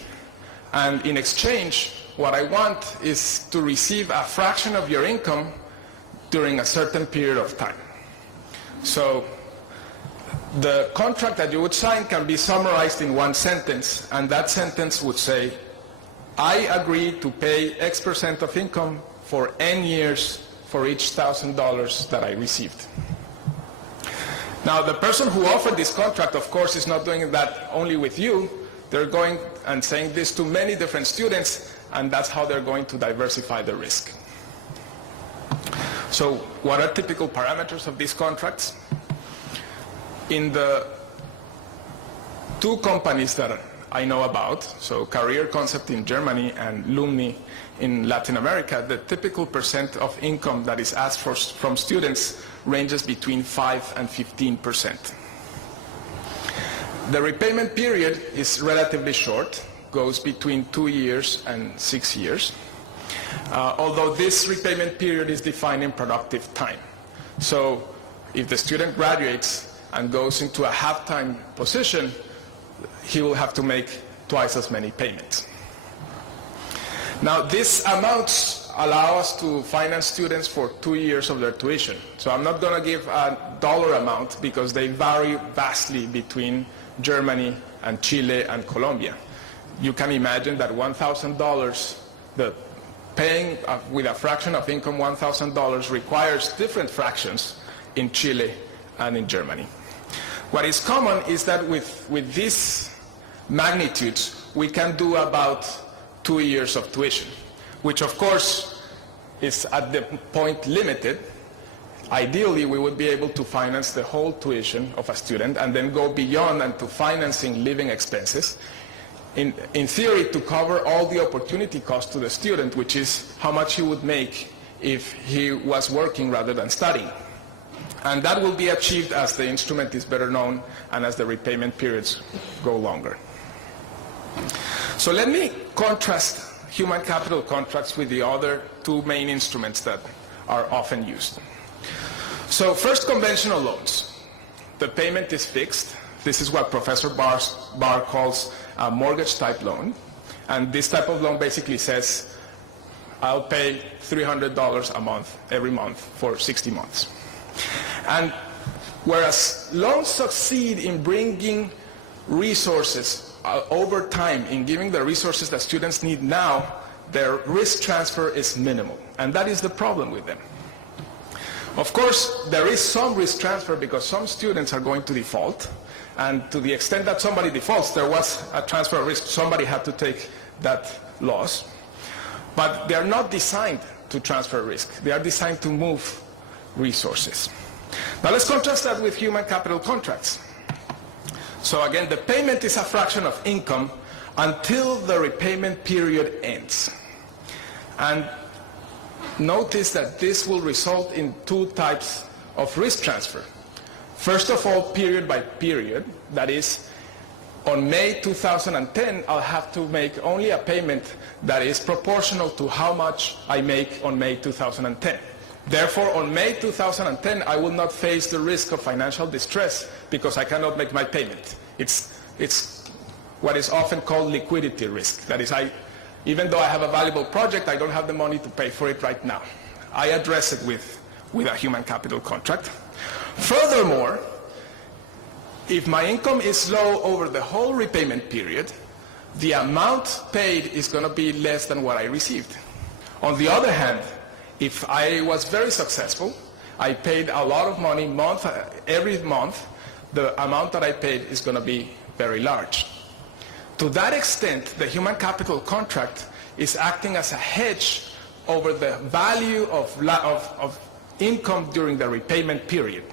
and in exchange, what I want is to receive a fraction of your income during a certain period of time. So the contract that you would sign can be summarized in one sentence, and that sentence would say, I agree to pay X% of income for N years for each $1,000 that I received. Now, the person who offered this contract, of course, is not doing that only with you. They're going and saying this to many different students, and that's how they're going to diversify the risk. So what are typical parameters of these contracts? In the two companies that I know about, so Career Concept in Germany and Lumni in Latin America, the typical percent of income that is asked for from students ranges between 5 and 15%. The repayment period is relatively short, goes between 2 years and 6 years, although this repayment period is defined in productive time. So if the student graduates and goes into a half-time position, he will have to make twice as many payments. Now, these amounts allow us to finance students for 2 years of their tuition. So I'm not going to give a dollar amount because they vary vastly between Germany and Chile and Colombia. You can imagine that $1,000, the paying with a fraction of income $1,000 requires different fractions in Chile and in Germany. What is common is that with these magnitudes, we can do about 2 years of tuition, which of course is at the point limited. Ideally, we would be able to finance the whole tuition of a student and then go beyond and to financing living expenses. In theory, to cover all the opportunity cost to the student, which is how much he would make if he was working rather than studying. And that will be achieved as the instrument is better known and as the repayment periods go longer. So let me contrast human capital contracts with the other two main instruments that are often used. So first, conventional loans. The payment is fixed. This is what Professor Barr calls a mortgage-type loan. And this type of loan basically says, I'll pay $300 a month, every month, for 60 months. And whereas loans succeed in bringing resources over time, in giving the resources that students need now, their risk transfer is minimal. And that is the problem with them. Of course, there is some risk transfer because some students are going to default. And to the extent that somebody defaults, there was a transfer of risk. Somebody had to take that loss. But they are not designed to transfer risk. They are designed to move resources. Now let's contrast that with human capital contracts. So again, the payment is a fraction of income until the repayment period ends. And notice that this will result in two types of risk transfer. First of all, period by period. That is, on May 2010, I'll have to make only a payment that is proportional to how much I make on May 2010. Therefore, on May 2010, I will not face the risk of financial distress because I cannot make my payment. It's what is often called liquidity risk. That is, even though I have a valuable project, I don't have the money to pay for it right now. I address it with a human capital contract. Furthermore, if my income is low over the whole repayment period, the amount paid is going to be less than what I received. On the other hand, if I was very successful, I paid a lot of money every month, the amount that I paid is going to be very large. To that extent, the human capital contract is acting as a hedge over the value of income during the repayment period.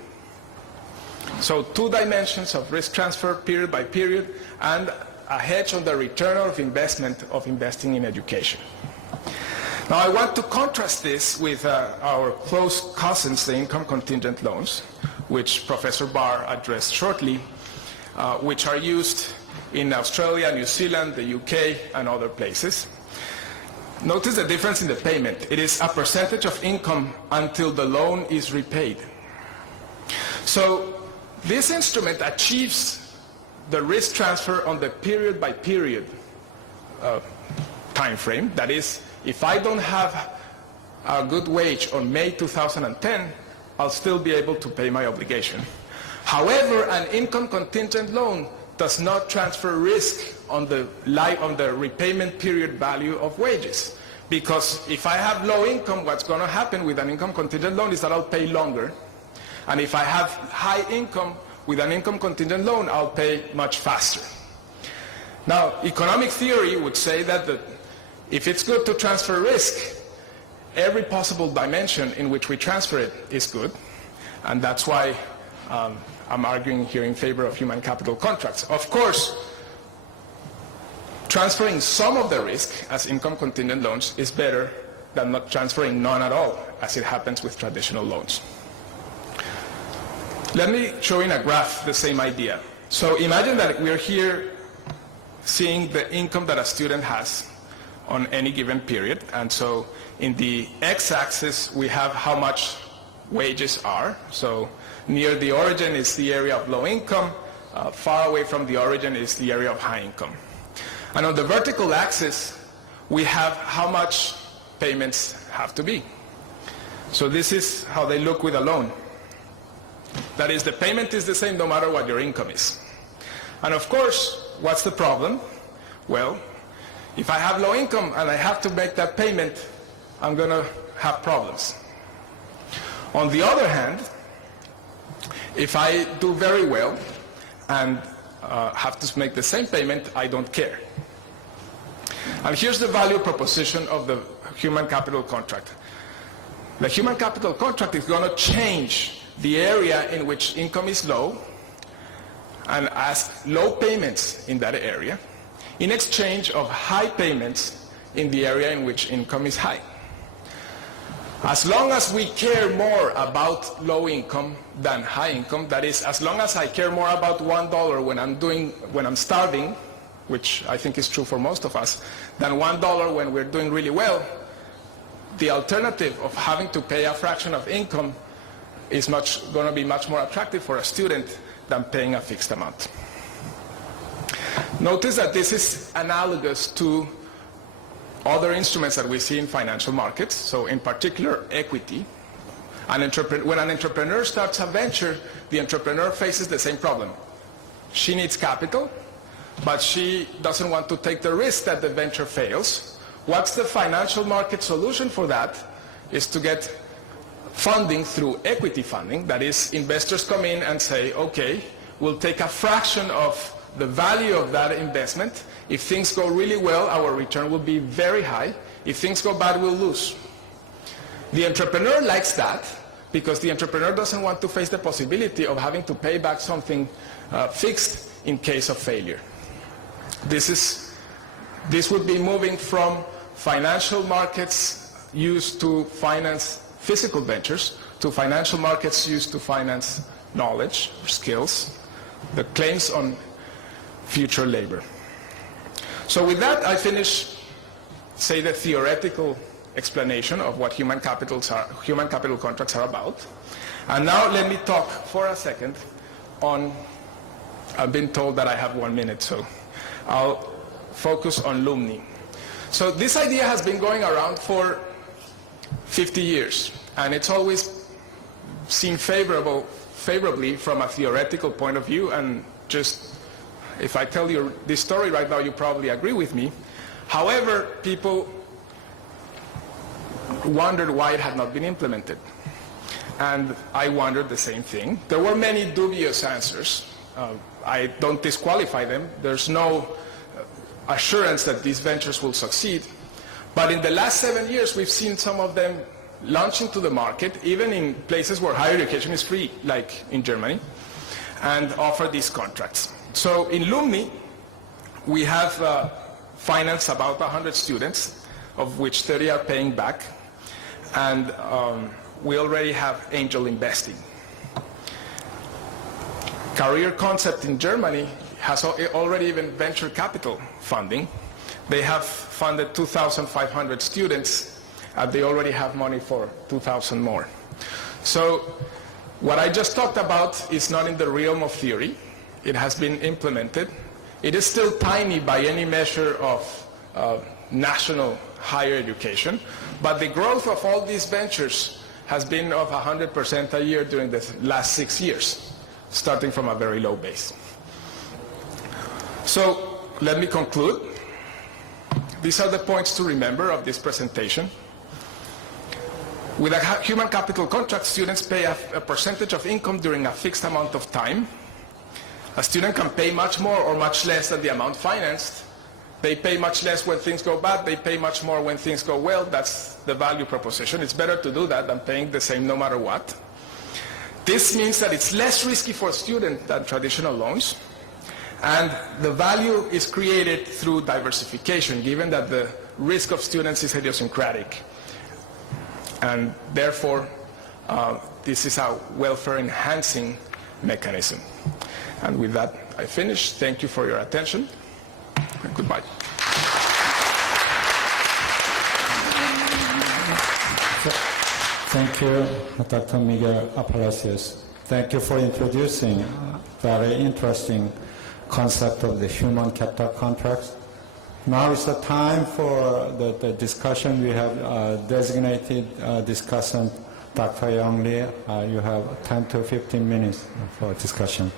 So two dimensions of risk transfer period by period and a hedge on the return of investment of investing in education. Now I want to contrast this with our close cousins, the income contingent loans, which Professor Barr addressed shortly, which are used in Australia, New Zealand, the UK, and other places. Notice the difference in the payment. It is a percentage of income until the loan is repaid. So this instrument achieves the risk transfer on the period by period time frame. That is, if I don't have a good wage on May 2010, I'll still be able to pay my obligation. However, an income contingent loan does not transfer risk on the repayment period value of wages. Because if I have low income, what's going to happen with an income contingent loan is that I'll pay longer. And if I have high income, with an income contingent loan, I'll pay much faster. Now, economic theory would say that if it's good to transfer risk, every possible dimension in which we transfer it is good. And that's why I'm arguing here in favor of human capital contracts. Of course, transferring some of the risk as income contingent loans is better than not transferring none at all, as it happens with traditional loans. Let me show in a graph the same idea. So imagine that we're here seeing the income that a student has on any given period. And so in the x-axis, we have how much wages are. So near the origin is the area of low income. Far away from the origin is the area of high income. And on the vertical axis, we have how much payments have to be. So this is how they look with a loan. That is, the payment is the same no matter what your income is. And of course, what's the problem? Well, if I have low income and I have to make that payment, I'm going to have problems. On the other hand, if I do very well and have to make the same payment, I don't care. And here's the value proposition of the human capital contract. The human capital contract is going to change the area in which income is low and ask low payments in that area in exchange of high payments in the area in which income is high. As long as we care more about low income than high income, that is, as long as I care more about $1 when I'm starving, which I think is true for most of us, than $1 when we're doing really well, the alternative of having to pay a fraction of income is going to be much more attractive for a student than paying a fixed amount. Notice that this is analogous to other instruments that we see in financial markets, so in particular equity. When an entrepreneur starts a venture, the entrepreneur faces the same problem. She needs capital, but she doesn't want to take the risk that the venture fails. What's the financial market solution for that? Is to get funding through equity funding. That is, investors come in and say, okay, we'll take a fraction of the value of that investment. If things go really well, our return will be very high. If things go bad, we'll lose. The entrepreneur likes that because the entrepreneur doesn't want to face the possibility of having to pay back something fixed in case of failure. This would be moving from financial markets used to finance physical ventures to financial markets used to finance knowledge, skills, the claims on future labor. So with that, I finish, say, the theoretical explanation of what human capital contracts are about. And now let me talk for a second on, I've been told that I have 1 minute, so I'll focus on Lumni. So this idea has been going around for 50 years, and it's always seen favorably from a theoretical point of view, and just, if I tell you this story right now, you probably agree with me. However, people wondered why it had not been implemented. And I wondered the same thing. There were many dubious answers. I don't disqualify them. There's no assurance that these ventures will succeed. But in the last 7 years, we've seen some of them launch into the market, even in places where higher education is free, like in Germany, and offer these contracts. So in Lumni, we have financed about 100 students, of which 30 are paying back, and we already have angel investing. Career Concept in Germany has already even venture capital funding. They have funded 2,500 students, and they already have money for 2,000 more. So what I just talked about is not in the realm of theory. It has been implemented. It is still tiny by any measure of national higher education, but the growth of all these ventures has been of 100% a year during the last 6 years, starting from a very low base. So let me conclude. These are the points to remember of this presentation. With a human capital contract, students pay a percentage of income during a fixed amount of time. A student can pay much more or much less than the amount financed. They pay much less when things go bad. They pay much more when things go well. That's the value proposition. It's better to do that than paying the same no matter what. This means that it's less risky for a student than traditional loans. And the value is created through diversification, given that the risk of students is idiosyncratic. And therefore, this is a welfare-enhancing mechanism. And with that, I finish. Thank you for your attention. And goodbye. Thank you, Dr. Miguel Palacios. Thank you for introducing a very interesting concept of the human capital contracts. Now is the time for the discussion. We have designated discussant, Dr. Young Lee. You have 10 to 15 minutes for discussion.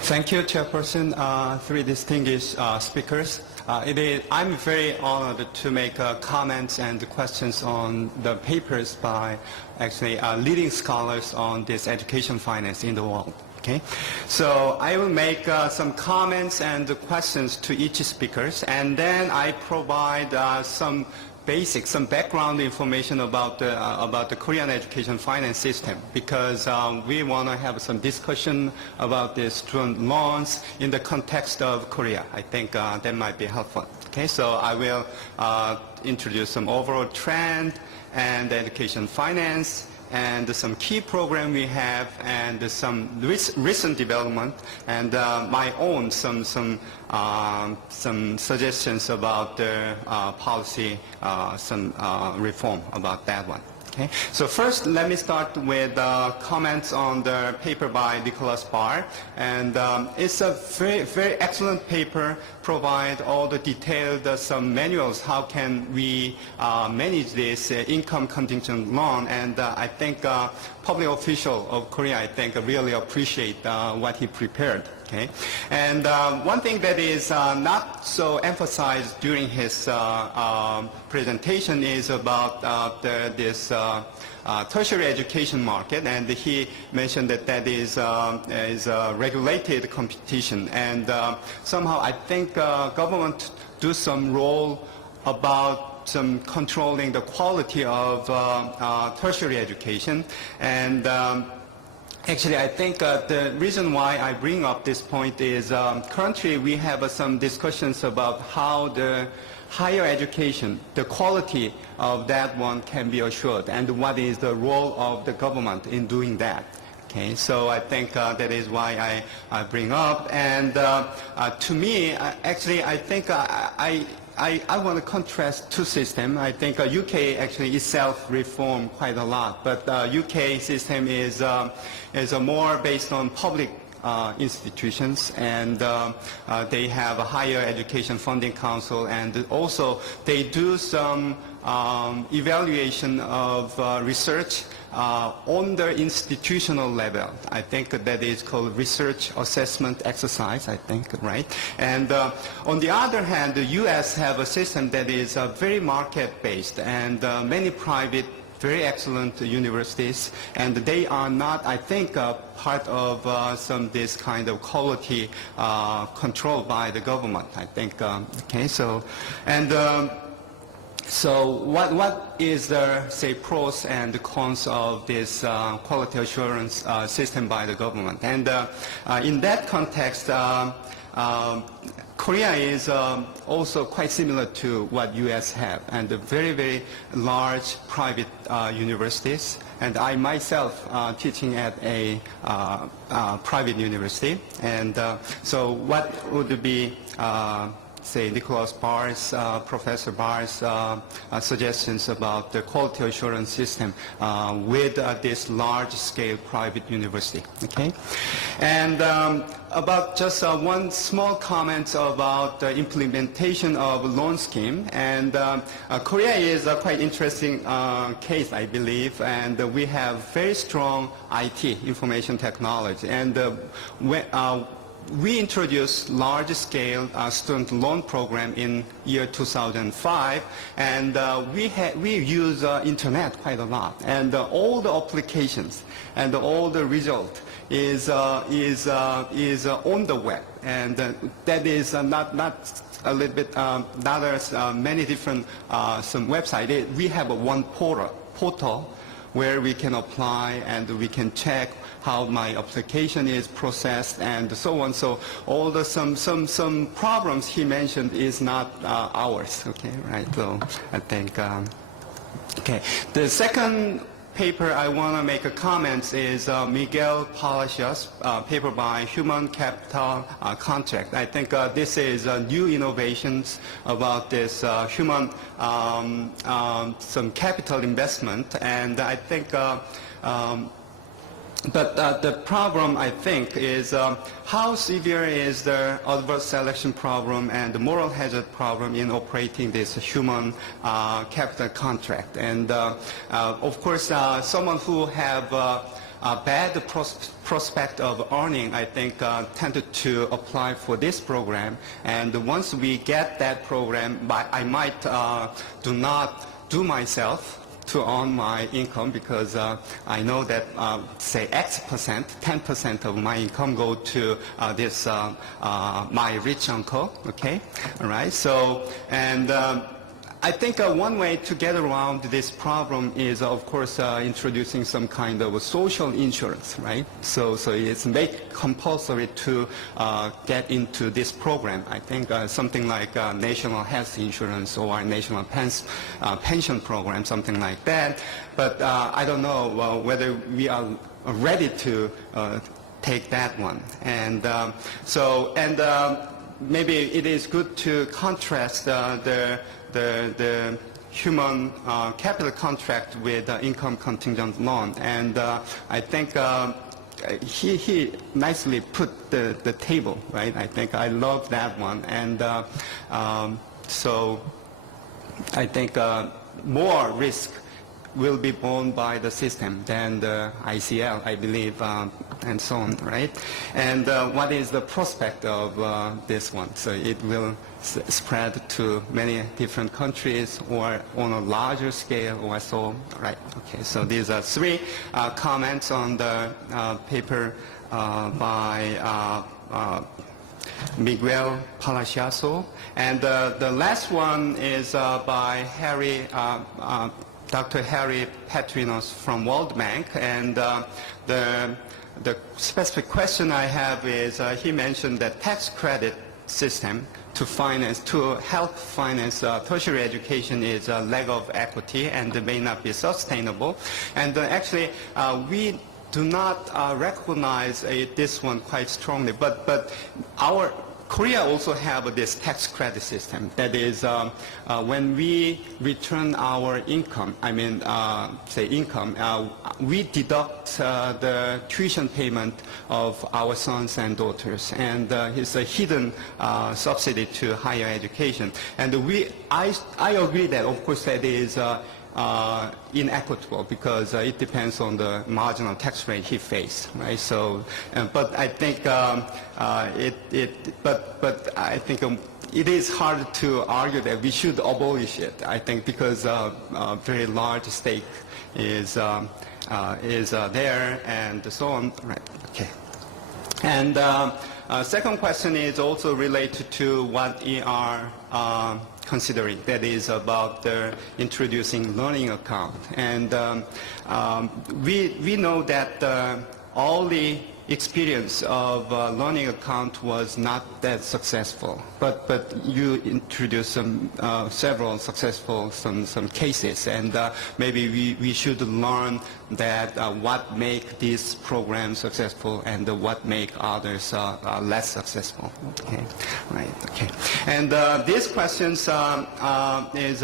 Thank you, Chairperson. Three distinguished speakers. I'm very honored to make comments and questions on the papers by actually leading scholars on this education finance in the world. Okay, so I will make some comments and questions to each speakers, and then I provide some background information about the Korean education finance system, because we want to have some discussion about the student loans in the context of Korea. I think that might be helpful. Okay, so I will introduce some overall trend and education finance, and some key program we have, and some recent development, and my own some suggestions about the policy, some reform about that one. Okay. So first, let me start with comments on the paper by Nicholas Barr, and it's a very excellent paper. Provide all the detailed some manuals how can we manage this income contingent loan, and I think public official of Korea, I think, really appreciate what he prepared. Okay, and one thing that is not so emphasized during his presentation is about this tertiary education market, and he mentioned that is regulated competition, and somehow I think government do some role about some controlling the quality of tertiary education, and actually, I think the reason why I bring up this point is currently we have some discussions about how the higher education, the quality of that one can be assured, and what is the role of the government in doing that. Okay, so I think that is why I bring up, and to me, actually, I think I want to contrast two systems. I think UK actually itself reformed quite a lot, but UK system is more based on public institutions, and they have a higher education funding council, and also they do some evaluation of research on the institutional level. I think that is called research assessment exercise, I think, right? And on the other hand, the US have a system that is very market-based, and many private, very excellent universities, and they are not, I think, part of this kind of quality control by the government, I think. Okay, so, and So what is the, say, pros and cons of this quality assurance system by the government? And in that context, Korea is also quite similar to what U.S. have, and very, very large private universities. And I myself teaching at a private university. And so what would be say Nicholas Barr's, Professor Barr's suggestions about the quality assurance system with this large-scale private university, okay? And about just one small comment about the implementation of loan scheme. And Korea is a quite interesting case, I believe, and we have very strong IT, information technology. And we introduced large-scale student loan program in year 2005, and we use internet quite a lot, and all the applications and all the result is on the web, and that is not a little bit not as many different some website. We have one portal where we can apply and we can check how my application is processed and so on. So all the some problems he mentioned is not ours. Okay, right? So I think okay. The second paper I want to make a comment is Miguel Palacios paper by Human Capital Contract. I think this is new innovations about this human some capital investment, and I think but the problem, I think, is how severe is the adverse selection problem and the moral hazard problem in operating this human capital contract. And of course, someone who have a bad prospect of earning, I think, tended to apply for this program. And once we get that program, I might do not do myself to earn my income, because I know that, say, X%, 10% of my income go to this, my rich uncle, okay? All right, so, and I think one way to get around this problem is, of course, introducing some kind of a social insurance, right? So it's made compulsory to get into this program. I think something like national health insurance or national pension program, something like that. But I don't know whether we are ready to take that one. And maybe it is good to contrast the human capital contract with income contingent loan. And I think he nicely put the table, right? I think I love that one. And so I think more risk will be borne by the system than the ICL, I believe, and so on, right? And what is the prospect of this one? So it will spread to many different countries or on a larger scale or so, right? Okay, so these are three comments on the paper by Miguel Palacios. And the last one is by Dr. Harry Patrinos from World Bank. And the specific question I have is, he mentioned that tax credit system to help finance tertiary education is a leg of equity and may not be sustainable. And actually, we do not recognize this one quite strongly, but Korea also have this tax credit system. That is, when we return our income, I mean, say income, we deduct the tuition payment of our sons and daughters, and it's a hidden subsidy to higher education. And I agree that, of course, that is inequitable, because it depends on the marginal tax rate he faced, right? So, but I think but I think it is hard to argue that we should abolish it. I think because a very large stake is there and so on, right? Okay. And second question is also related to what we are considering, that is about introducing learning account. And we know that all the experience of learning account was not that successful, but you introduced several successful some cases, and maybe we should learn that what make this program successful and what make others less successful. Okay, right. Okay, and these questions is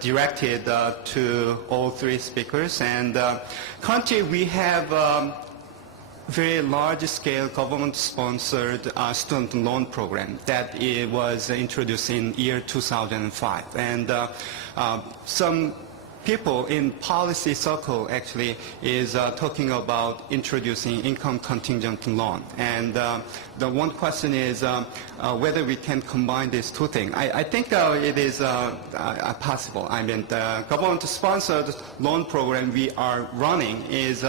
directed to all three speakers, and currently we have very large-scale government-sponsored student loan program that it was introduced in year 2005. And some people in policy circle actually is talking about introducing income contingent loan. And the one question is whether we can combine these two things. I think it is possible. I mean, the government-sponsored loan program we are running is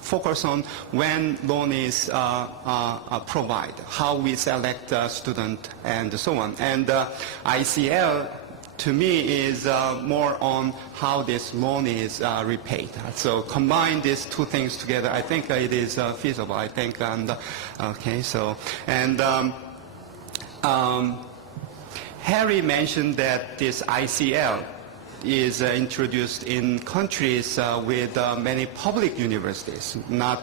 focus on when loan is provided, how we select a student, and so on. And ICL, to me, is more on how this loan is repaid. So combine these two things together, I think it is feasible. I think, and okay, so, and Harry mentioned that this ICL is introduced in countries with many public universities, not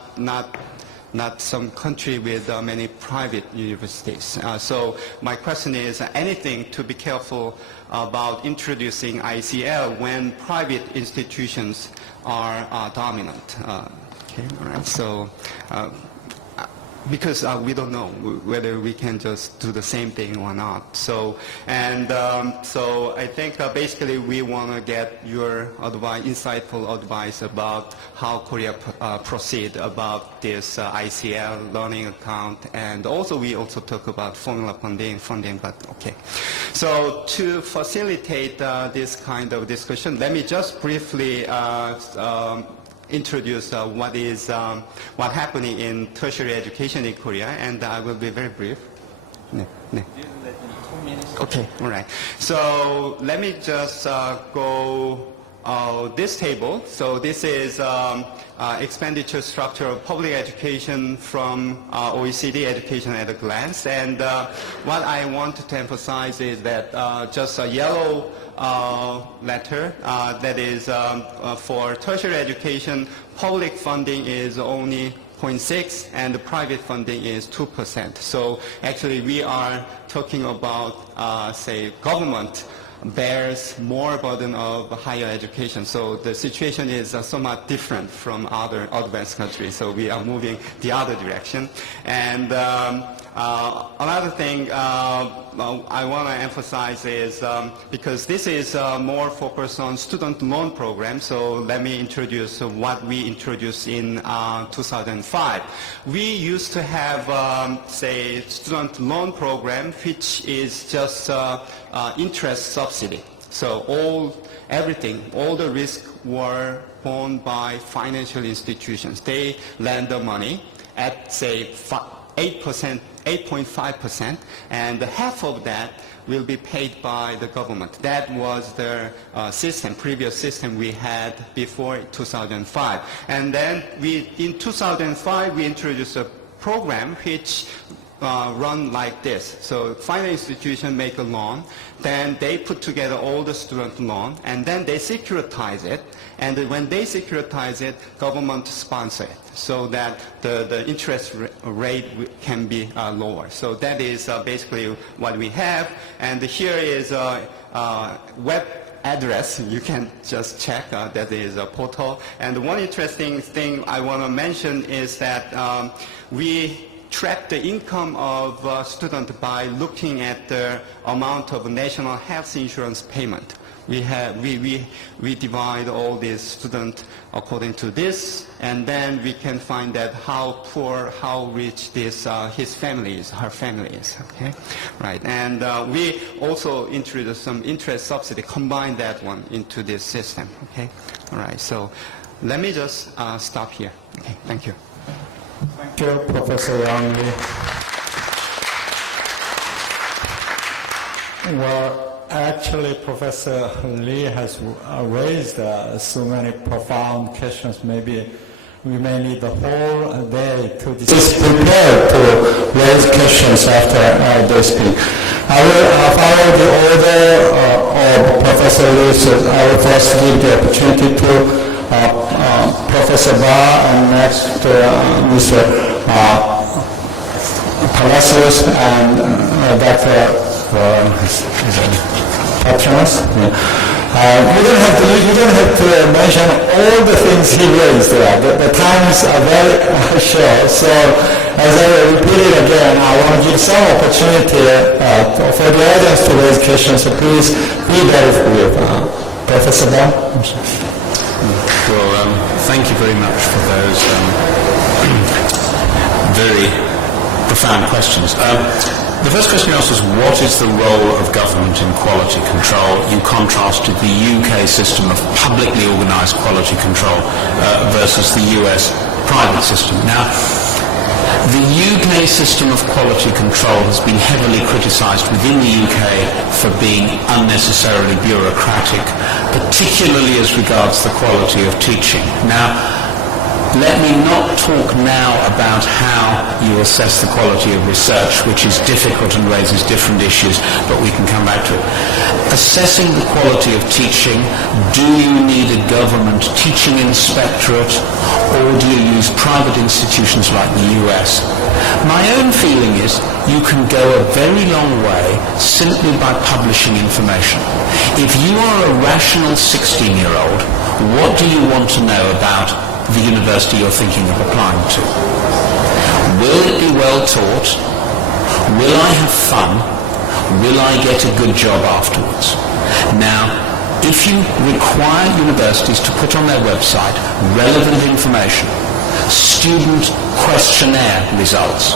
some country with many private universities. So my question is, anything to be careful about introducing ICL when private institutions are dominant? Okay, all right. So. Because we don't know whether we can just do the same thing or not. So, and so I think basically we want to get your advice, insightful advice about how Korea proceed about this ICL learning account, and also we also talk about formula funding, but okay. So to facilitate this kind of discussion, let me just briefly introduce what happening in tertiary education in Korea, and I will be very brief. Okay, all right. So let me just go this table. So this is expenditure structure of public education from OECD education at a glance, and what I want to emphasize is that just a yellow letter that is for tertiary education, public funding is only 0.6 and the private funding is 2%. So actually we are talking about, say, government bears more burden of higher education. So the situation is somewhat different from other advanced countries. So we are moving the other direction. And another thing I want to emphasize is because this is more focused on student loan program, so let me introduce what we introduced in 2005. We used to have, say, student loan program, which is just interest subsidy. So everything, all the risks were borne by financial institutions. They lend the money at, say, 8%, 8.5%, and half of that will be paid by the government. That was the previous system we had before 2005. And then in 2005, we introduced a program which run like this. So financial institution make a loan, then they put together all the student loan, and then they securitize it. And when they securitize it, government sponsor it, so that the interest rate can be lower. So that is basically what we have. And here is a web address. You can just check. That is a portal. And one interesting thing I want to mention is that we track the income of a student by looking at the amount of national health insurance payment. We divide all these students according to this, and then we can find that how poor, how rich his family is, her family is. Okay, right. And we also introduce some interest subsidy, combine that one into this system. Okay, all right. So let me just stop here. Okay, thank you. Thank you, Professor Yang. Well, actually, Professor Lee has raised so many profound questions. Maybe we may need the whole day to discuss. Prepared to raise questions after they speak. I will follow the order of Professor Lee, so I will first give the opportunity to Professor Barr and next Mr. Palacios and Dr. Patrinos. You don't have to mention all the things he raised there. The times are very short, so as I repeat it again, I want to give some opportunity for the audience to raise questions, so please be very brief. Professor Barr? Well, thank you very much for those very profound questions. The first question you asked was, what is the role of government in quality control? You contrasted the UK system of publicly organised quality control versus the US private system. Now, the UK system of quality control has been heavily criticised within the UK for being unnecessarily bureaucratic, particularly as regards the quality of teaching. Now, let me not talk now about how you assess the quality of research, which is difficult and raises different issues, but we can come back to it. Assessing the quality of teaching, do you need a government teaching inspectorate, or do you use private institutions like the US? My own feeling is you can go a very long way simply by publishing information. If you are a rational 16-year-old, what do you want to know about the university you're thinking of applying to? Will it be well taught? Will I have fun? Will I get a good job afterwards? Now, if you require universities to put on their website relevant information, student questionnaire results,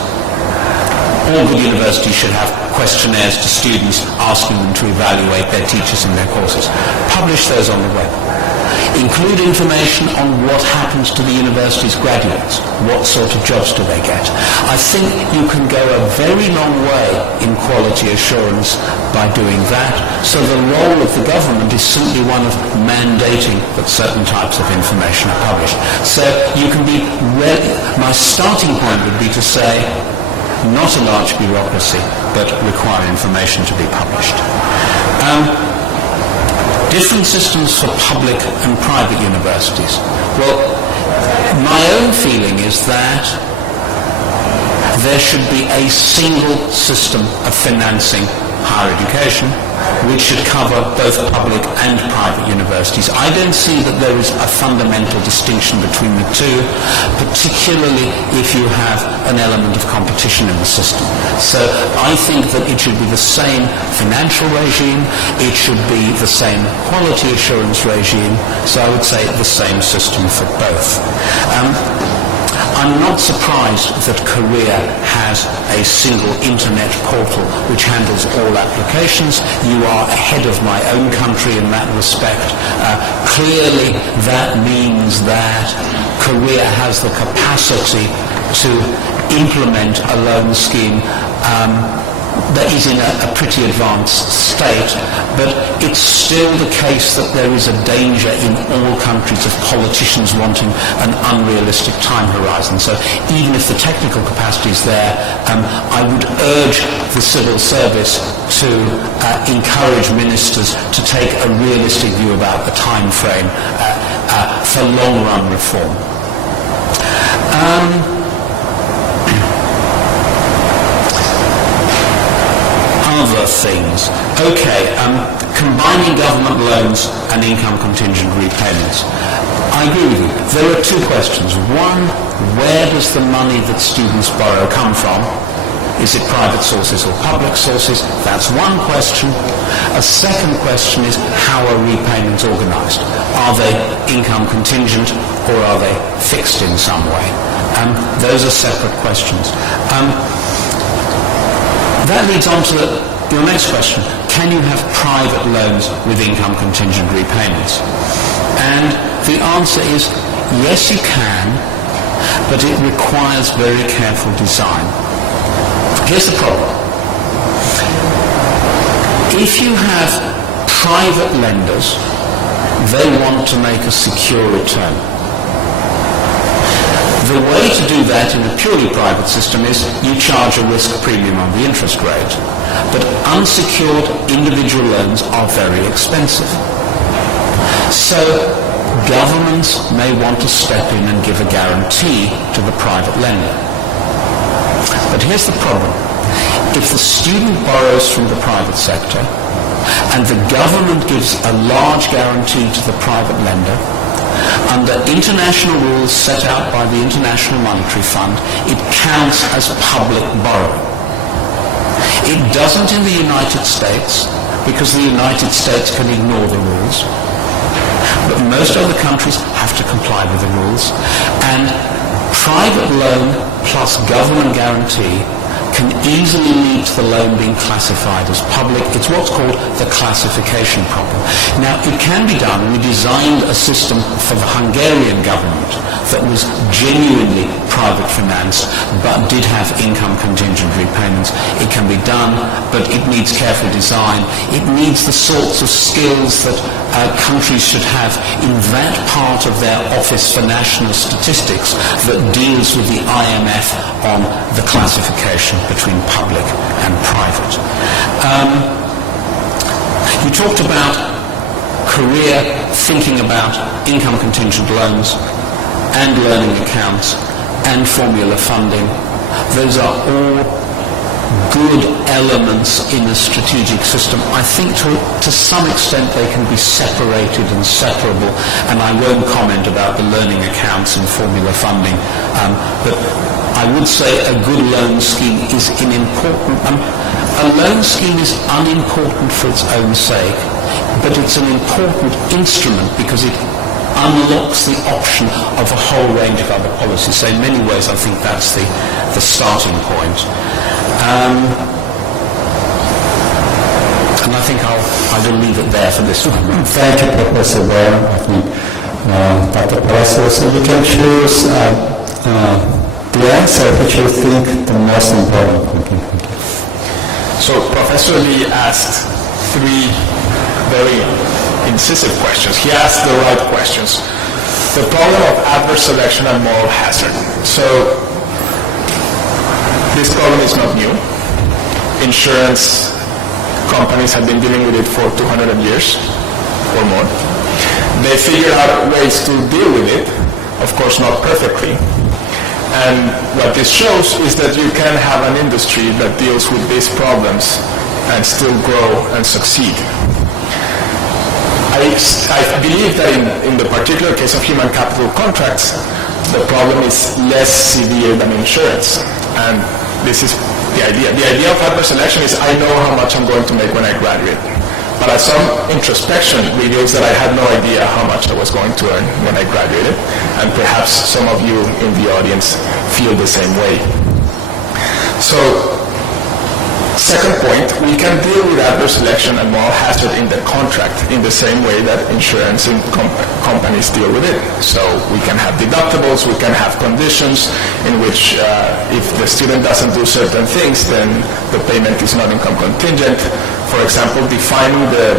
all good universities should have questionnaires to students asking them to evaluate their teachers and their courses. Publish those on the web. Include information on what happens to the university's graduates. What sort of jobs do they get? I think you can go a very long way in quality assurance by doing that. So the role of the government is simply one of mandating that certain types of information are published. So you can be my starting point would be to say, not a large bureaucracy, but require information to be published. Different systems for public and private universities. Well, my own feeling is that there should be a single system of financing higher education, which should cover both public and private universities. I don't see that there is a fundamental distinction between the two, particularly if you have an element of competition in the system. So I think that it should be the same financial regime, it should be the same quality assurance regime, so I would say the same system for both. I'm not surprised that Korea has a single internet portal which handles all applications. You are ahead of my own country in that respect. Clearly, that means that Korea has the capacity to implement a loan scheme that is in a pretty advanced state, but it's still the case that there is a danger in all countries of politicians wanting an unrealistic time horizon. So even if the technical capacity is there, I would urge the civil service to encourage ministers to take a realistic view about the time frame for long-run reform. Other things. Okay, combining government loans and income contingent repayments. I agree with you. There are two questions. One, where does the money that students borrow come from? Is it private sources or public sources? That's one question. A second question is, how are repayments organized? Are they income contingent or are they fixed in some way? Those are separate questions. That leads on to your next question. Can you have private loans with income contingent repayments? And the answer is yes, you can, but it requires very careful design. Here's the problem. If you have private lenders, they want to make a secure return. The way to do that in a purely private system is you charge a risk premium on the interest rate. But unsecured individual loans are very expensive. So governments may want to step in and give a guarantee to the private lender. But here's the problem. If the student borrows from the private sector and the government gives a large guarantee to the private lender, under international rules set out by the International Monetary Fund, it counts as public borrowing. It doesn't in the United States, because the United States can ignore the rules. But most other countries have to comply with the rules. And private loan plus government guarantee can easily lead to the loan being classified as public. It's what's called the classification problem. Now, it can be done. We designed a system for the Hungarian government that was genuinely private financed, but did have income contingent repayments. It can be done, but it needs careful design. It needs the sorts of skills that countries should have in that part of their Office for National Statistics that deals with the IMF on the classification between public and private. You talked about career, thinking about income contingent loans and learning accounts and formula funding. Those are all good elements in a strategic system. I think to some extent they can be separated and separable, and I won't comment about the learning accounts and formula funding, but I would say a good loan scheme is a loan scheme is unimportant for its own sake, but it's an important instrument because it unlocks the option of a whole range of other policies. So in many ways I think that's the starting point. And I think I will leave it there for this one. Thank you, Professor Barr. I think Dr. Palacios, you can choose the answer which you think the most important. So Professor Lee asked three very incisive questions. He asked the right questions. The problem of adverse selection and moral hazard. So this problem is not new. Insurance companies have been dealing with it for 200 years or more. They figured out ways to deal with it, of course not perfectly. And what this shows is that you can have an industry that deals with these problems and still grow and succeed. I believe that in the particular case of human capital contracts, the problem is less severe than insurance. And this is the idea. The idea of adverse selection is I know how much I'm going to make when I graduate. But some introspection reveals that I had no idea how much I was going to earn when I graduated. And perhaps some of you in the audience feel the same way. So, second point, we can deal with adverse selection and moral hazard in the contract in the same way that insurance companies deal with it. So we can have deductibles, we can have conditions in which if the student doesn't do certain things, then the payment is not income contingent. For example, defining the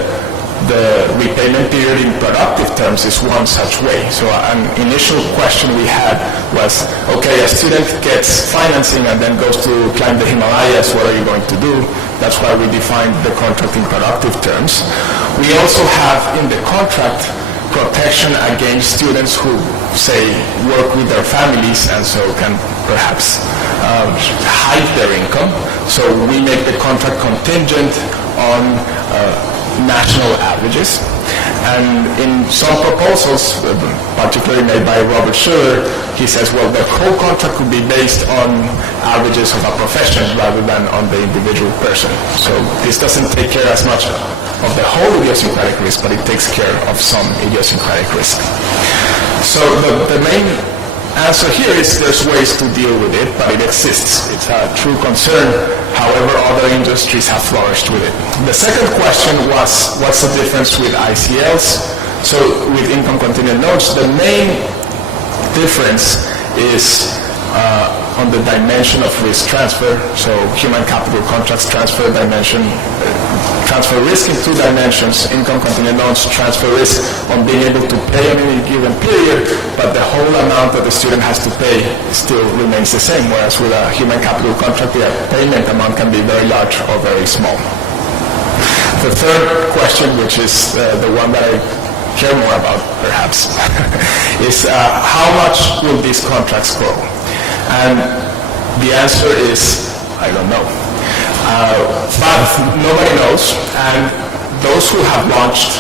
repayment period in productive terms is one such way. So an initial question we had was, okay, a student gets financing and then goes to climb the Himalayas, what are you going to do? That's why we defined the contract in productive terms. We also have in the contract protection against students who, say, work with their families and so can perhaps hide their income. So we make the contract contingent on national averages. And in some proposals, particularly made by Robert Schuller, he says, well, the whole contract could be based on averages of a profession rather than on the individual person. So this doesn't take care as much of the whole idiosyncratic risk, but it takes care of some idiosyncratic risk. So the main answer here is there's ways to deal with it, but it exists. It's a true concern. However, other industries have flourished with it. The second question was, what's the difference with ICLs? So with income contingent notes, the main difference is on the dimension of risk transfer. So human capital contracts transfer dimension transfer risk in two dimensions. Income contingent loans transfer risk on being able to pay on any given period, but the whole amount that the student has to pay still remains the same, whereas with a human capital contract, the payment amount can be very large or very small. The third question, which is the one that I care more about, perhaps, is how much will these contracts grow? And the answer is, I don't know. But nobody knows, and those who have launched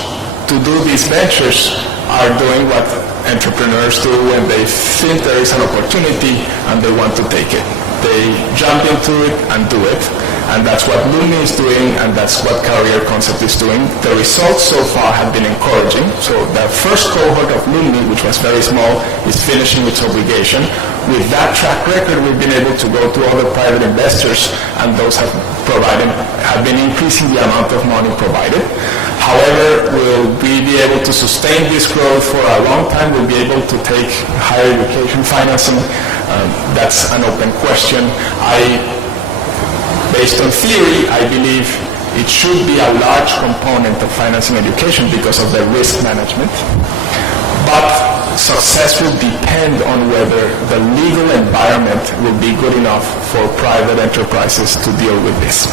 to do these ventures are doing what entrepreneurs do when they think there is an opportunity and they want to take it. They jump into it and do it, and that's what Lumi is doing, and that's what Career Concept is doing. The results so far have been encouraging. So the first cohort of Lumi, which was very small, is finishing its obligation. With that track record, we've been able to go to other private investors, and those have been increasing the amount of money provided. However, will we be able to sustain this growth for a long time? Will we be able to take higher education financing? That's an open question. Based on theory, I believe it should be a large component of financing education because of the risk management. But success will depend on whether the legal environment will be good enough for private enterprises to deal with this.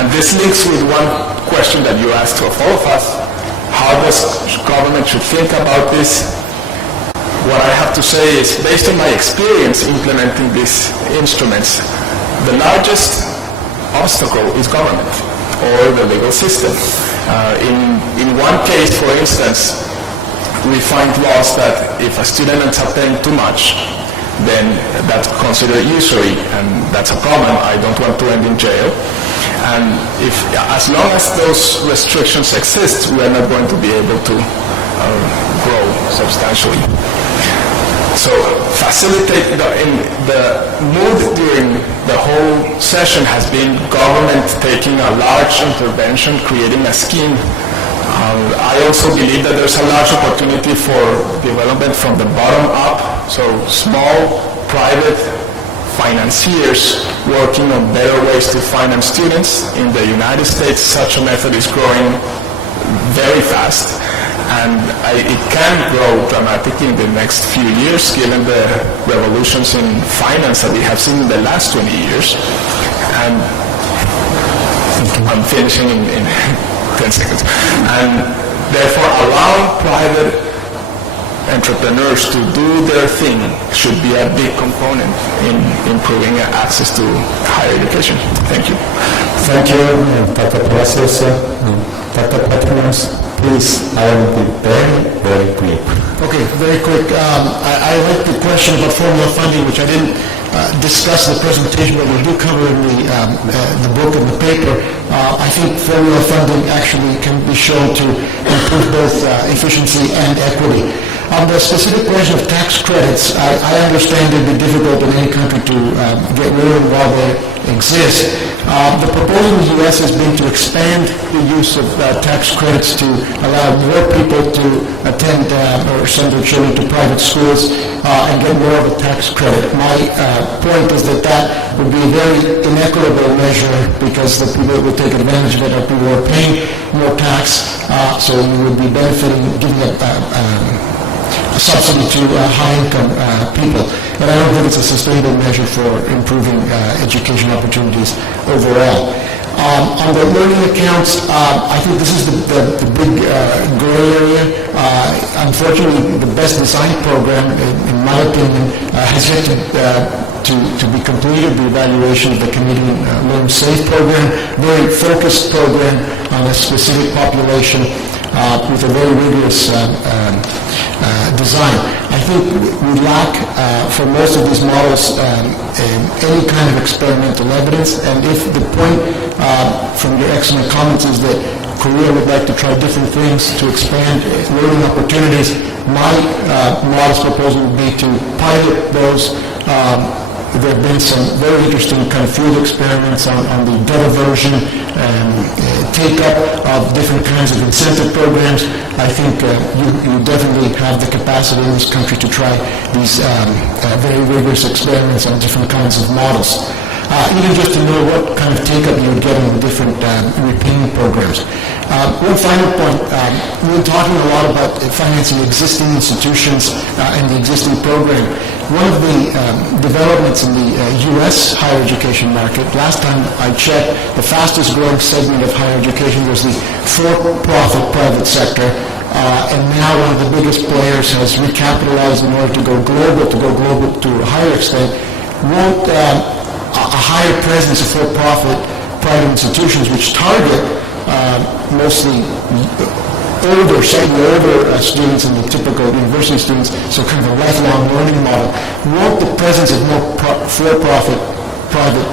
And this links with one question that you asked of all of us: how does government should think about this? What I have to say is, based on my experience implementing these instruments, the largest obstacle is government or the legal system. In one case, for instance, we find laws that if a student ends up paying too much, then that's considered usury, and that's a problem. I don't want to end in jail. And as long as those restrictions exist, we are not going to be able to grow substantially. So the mood during the whole session has been government taking a large intervention, creating a scheme. I also believe that there's a large opportunity for development from the bottom up, so small private financiers working on better ways to finance students. In the United States, such a method is growing very fast, and it can grow dramatically in the next few years given the revolutions in finance that we have seen in the last 20 years. And I'm finishing in 10 seconds. And therefore, allowing private entrepreneurs to do their thing should be a big component in improving access to higher education. Thank you. Thank you, Dr. Palacios. Dr. Patrinos, please, I will be very, very quick. Okay, very quick. I like the question about formula funding, which I didn't discuss in the presentation, but we do cover in the book and the paper. I think formula funding actually can be shown to improve both efficiency and equity. On the specific question of tax credits, I understand it would be difficult in any country to get rid of them while they exist. The proposal in the U.S. has been to expand the use of tax credits to allow more people to attend or send their children to private schools and get more of a tax credit. My point is that would be a very inequitable measure because the people that would take advantage of it are people who are paying more tax, so you would be benefiting, giving a subsidy to high-income people. But I don't think it's a sustainable measure for improving education opportunities overall. On the learning accounts, I think this is the big gray area. Unfortunately, the best design program, in my opinion, has yet to be completed, the evaluation of the Canadian Learn Safe program, very focused program on a specific population with a very rigorous design. I think we lack, for most of these models, any kind of experimental evidence, and if the point from your excellent comments is that Korea would like to try different things to expand learning opportunities, my modest proposal would be to pilot those. There have been some very interesting kind of field experiments on the debt aversion and take-up of different kinds of incentive programs. I think you definitely have the capacity in this country to try these very rigorous experiments on different kinds of models. even just to know what kind of take-up you would get in the different repayment programs. One final point, we've been talking a lot about financing existing institutions and the existing program. One of the developments in the U.S. higher education market, last time I checked, the fastest growing segment of higher education was the for-profit private sector, and now one of the biggest players has recapitalized in order to go global to a higher extent. Won't a higher presence of for-profit private institutions, which target mostly older students and the typical university students, so kind of a lifelong learning model, won't the presence of more for-profit private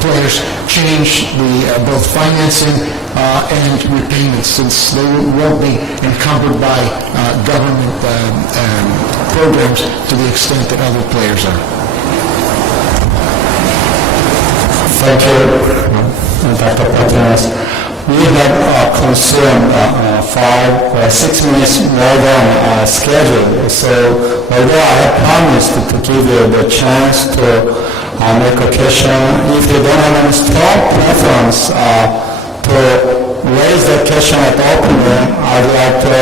players change the both financing and repayments, since they won't be encumbered by government programs to the extent that other players are? Thank you, Dr. Patrinos. We have consumed 5 or 6 minutes more than scheduled. So although I have promised to give you the chance to make a question, if you don't have any strong preference to raise the question at the opening, I'd like to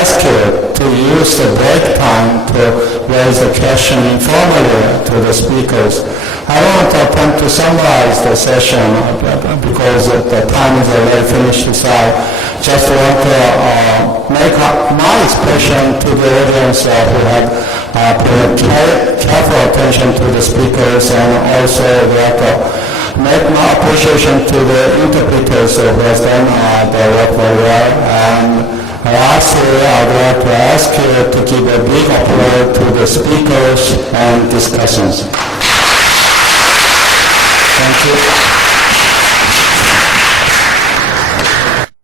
ask you to use the break time to raise the question informally to the speakers. I don't want to attempt to summarize the session because the time is already finished, so I just want to make my expression to the audience who have paid careful attention to the speakers, and also like make my appreciation to the interpreters who has done the work very well. And lastly, I'd like to ask you to give a big applause to the speakers and discussions. Thank you.